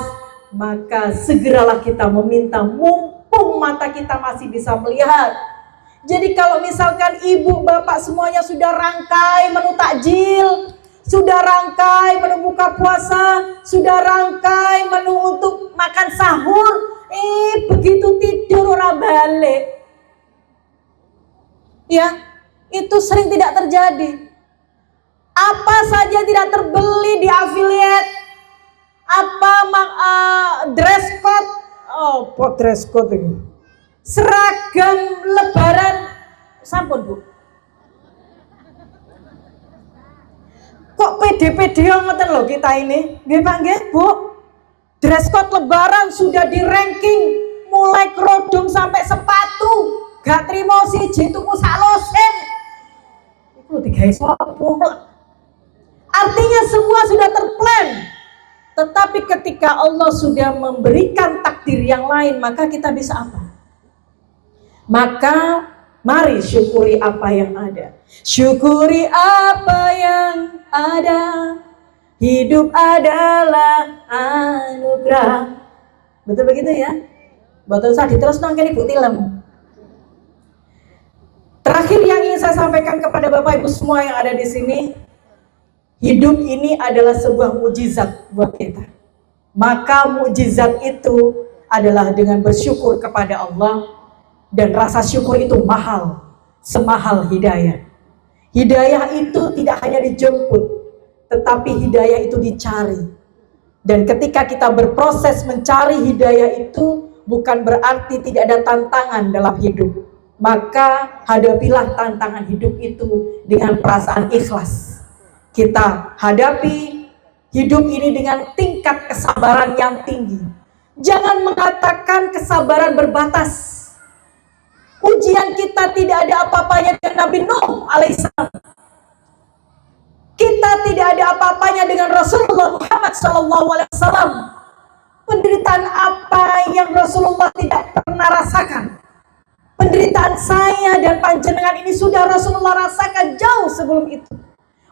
Maka segeralah kita meminta mumpung mata kita masih bisa melihat. Jadi kalau misalkan ibu bapak semuanya sudah rangkai menu takjil, sudah rangkai menu buka puasa, sudah rangkai menu untuk makan sahur, begitu tidur ora balik. Ya, itu sering tidak terjadi. Apa saja tidak terbeli di affiliate. Apa dress code? Dress code ini. Seragam lebaran, sampun Bu. Kok pede-pede ngoten loh kita ini? Nggih Pak nggih, Bu. Dress code lebaran sudah di ranking mulai kerodong sampai sepatu. Gak terima siji tuku sak losen. Iku digawe sapa? Artinya semua sudah terplan. Tetapi ketika Allah sudah memberikan takdir yang lain, maka kita bisa apa? Maka mari syukuri apa yang ada. Syukuri apa yang ada. Hidup adalah anugerah. Betul begitu ya? Betul usah diterus nangkeni Ibu Tilem. Terakhir yang ingin saya sampaikan kepada Bapak Ibu semua yang ada di sini, hidup ini adalah sebuah mukjizat buat kita. Maka mukjizat itu adalah dengan bersyukur kepada Allah, dan rasa syukur itu mahal, semahal hidayah. Hidayah itu tidak hanya dijemput, tetapi hidayah itu dicari. Dan ketika kita berproses mencari hidayah itu, bukan berarti tidak ada tantangan dalam hidup. Maka hadapilah tantangan hidup itu dengan perasaan ikhlas. Kita hadapi hidup ini dengan tingkat kesabaran yang tinggi. Jangan mengatakan kesabaran berbatas. Ujian kita tidak ada apa-apanya dengan Nabi Nuh alaihissalam. Kita tidak ada apa-apanya dengan Rasulullah Muhammad SAW. Penderitaan apa yang Rasulullah tidak pernah rasakan? Penderitaan saya dan panjenengan ini sudah Rasulullah rasakan jauh sebelum itu.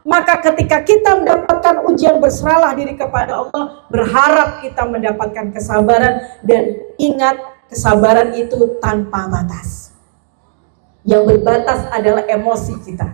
Maka ketika kita mendapatkan ujian, berserahlah diri kepada Allah, berharap kita mendapatkan kesabaran, dan ingat, kesabaran itu tanpa batas. Yang berbatas adalah emosi kita,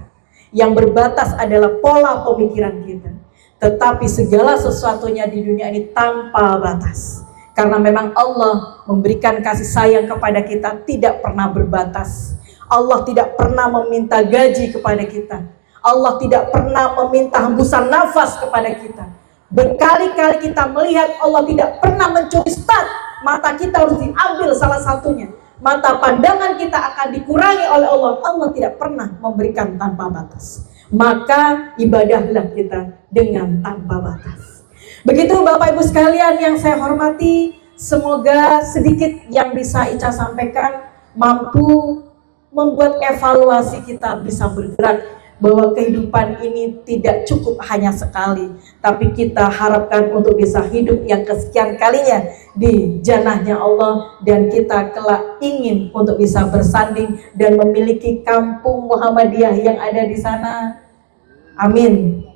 yang berbatas adalah pola pemikiran kita. Tetapi segala sesuatunya di dunia ini tanpa batas. Karena memang Allah memberikan kasih sayang kepada kita tidak pernah berbatas. Allah tidak pernah meminta gaji kepada kita. Allah tidak pernah meminta hembusan nafas kepada kita. Berkali-kali kita melihat Allah tidak pernah mencuri start. Mata kita harus diambil salah satunya. Mata pandangan kita akan dikurangi oleh Allah. Allah tidak pernah memberikan tanpa batas. Maka ibadahlah kita dengan tanpa batas. Begitu Bapak Ibu sekalian yang saya hormati, semoga sedikit yang bisa Ica sampaikan mampu membuat evaluasi kita bisa bergerak, bahwa kehidupan ini tidak cukup hanya sekali, tapi kita harapkan untuk bisa hidup yang kesekian kalinya di jannahnya Allah, dan kita kelak ingin untuk bisa bersanding dan memiliki kampung Muhammadiyah yang ada di sana. Amin.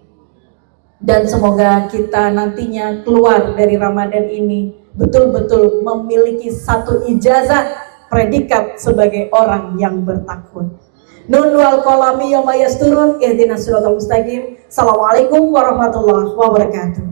Dan semoga kita nantinya keluar dari Ramadan ini betul-betul memiliki satu ijazah predikat sebagai orang yang bertakwa. Nun wal qalami yawma yasturun ihdinas siratal mustaqim. Assalamualaikum warahmatullahi wabarakatuh.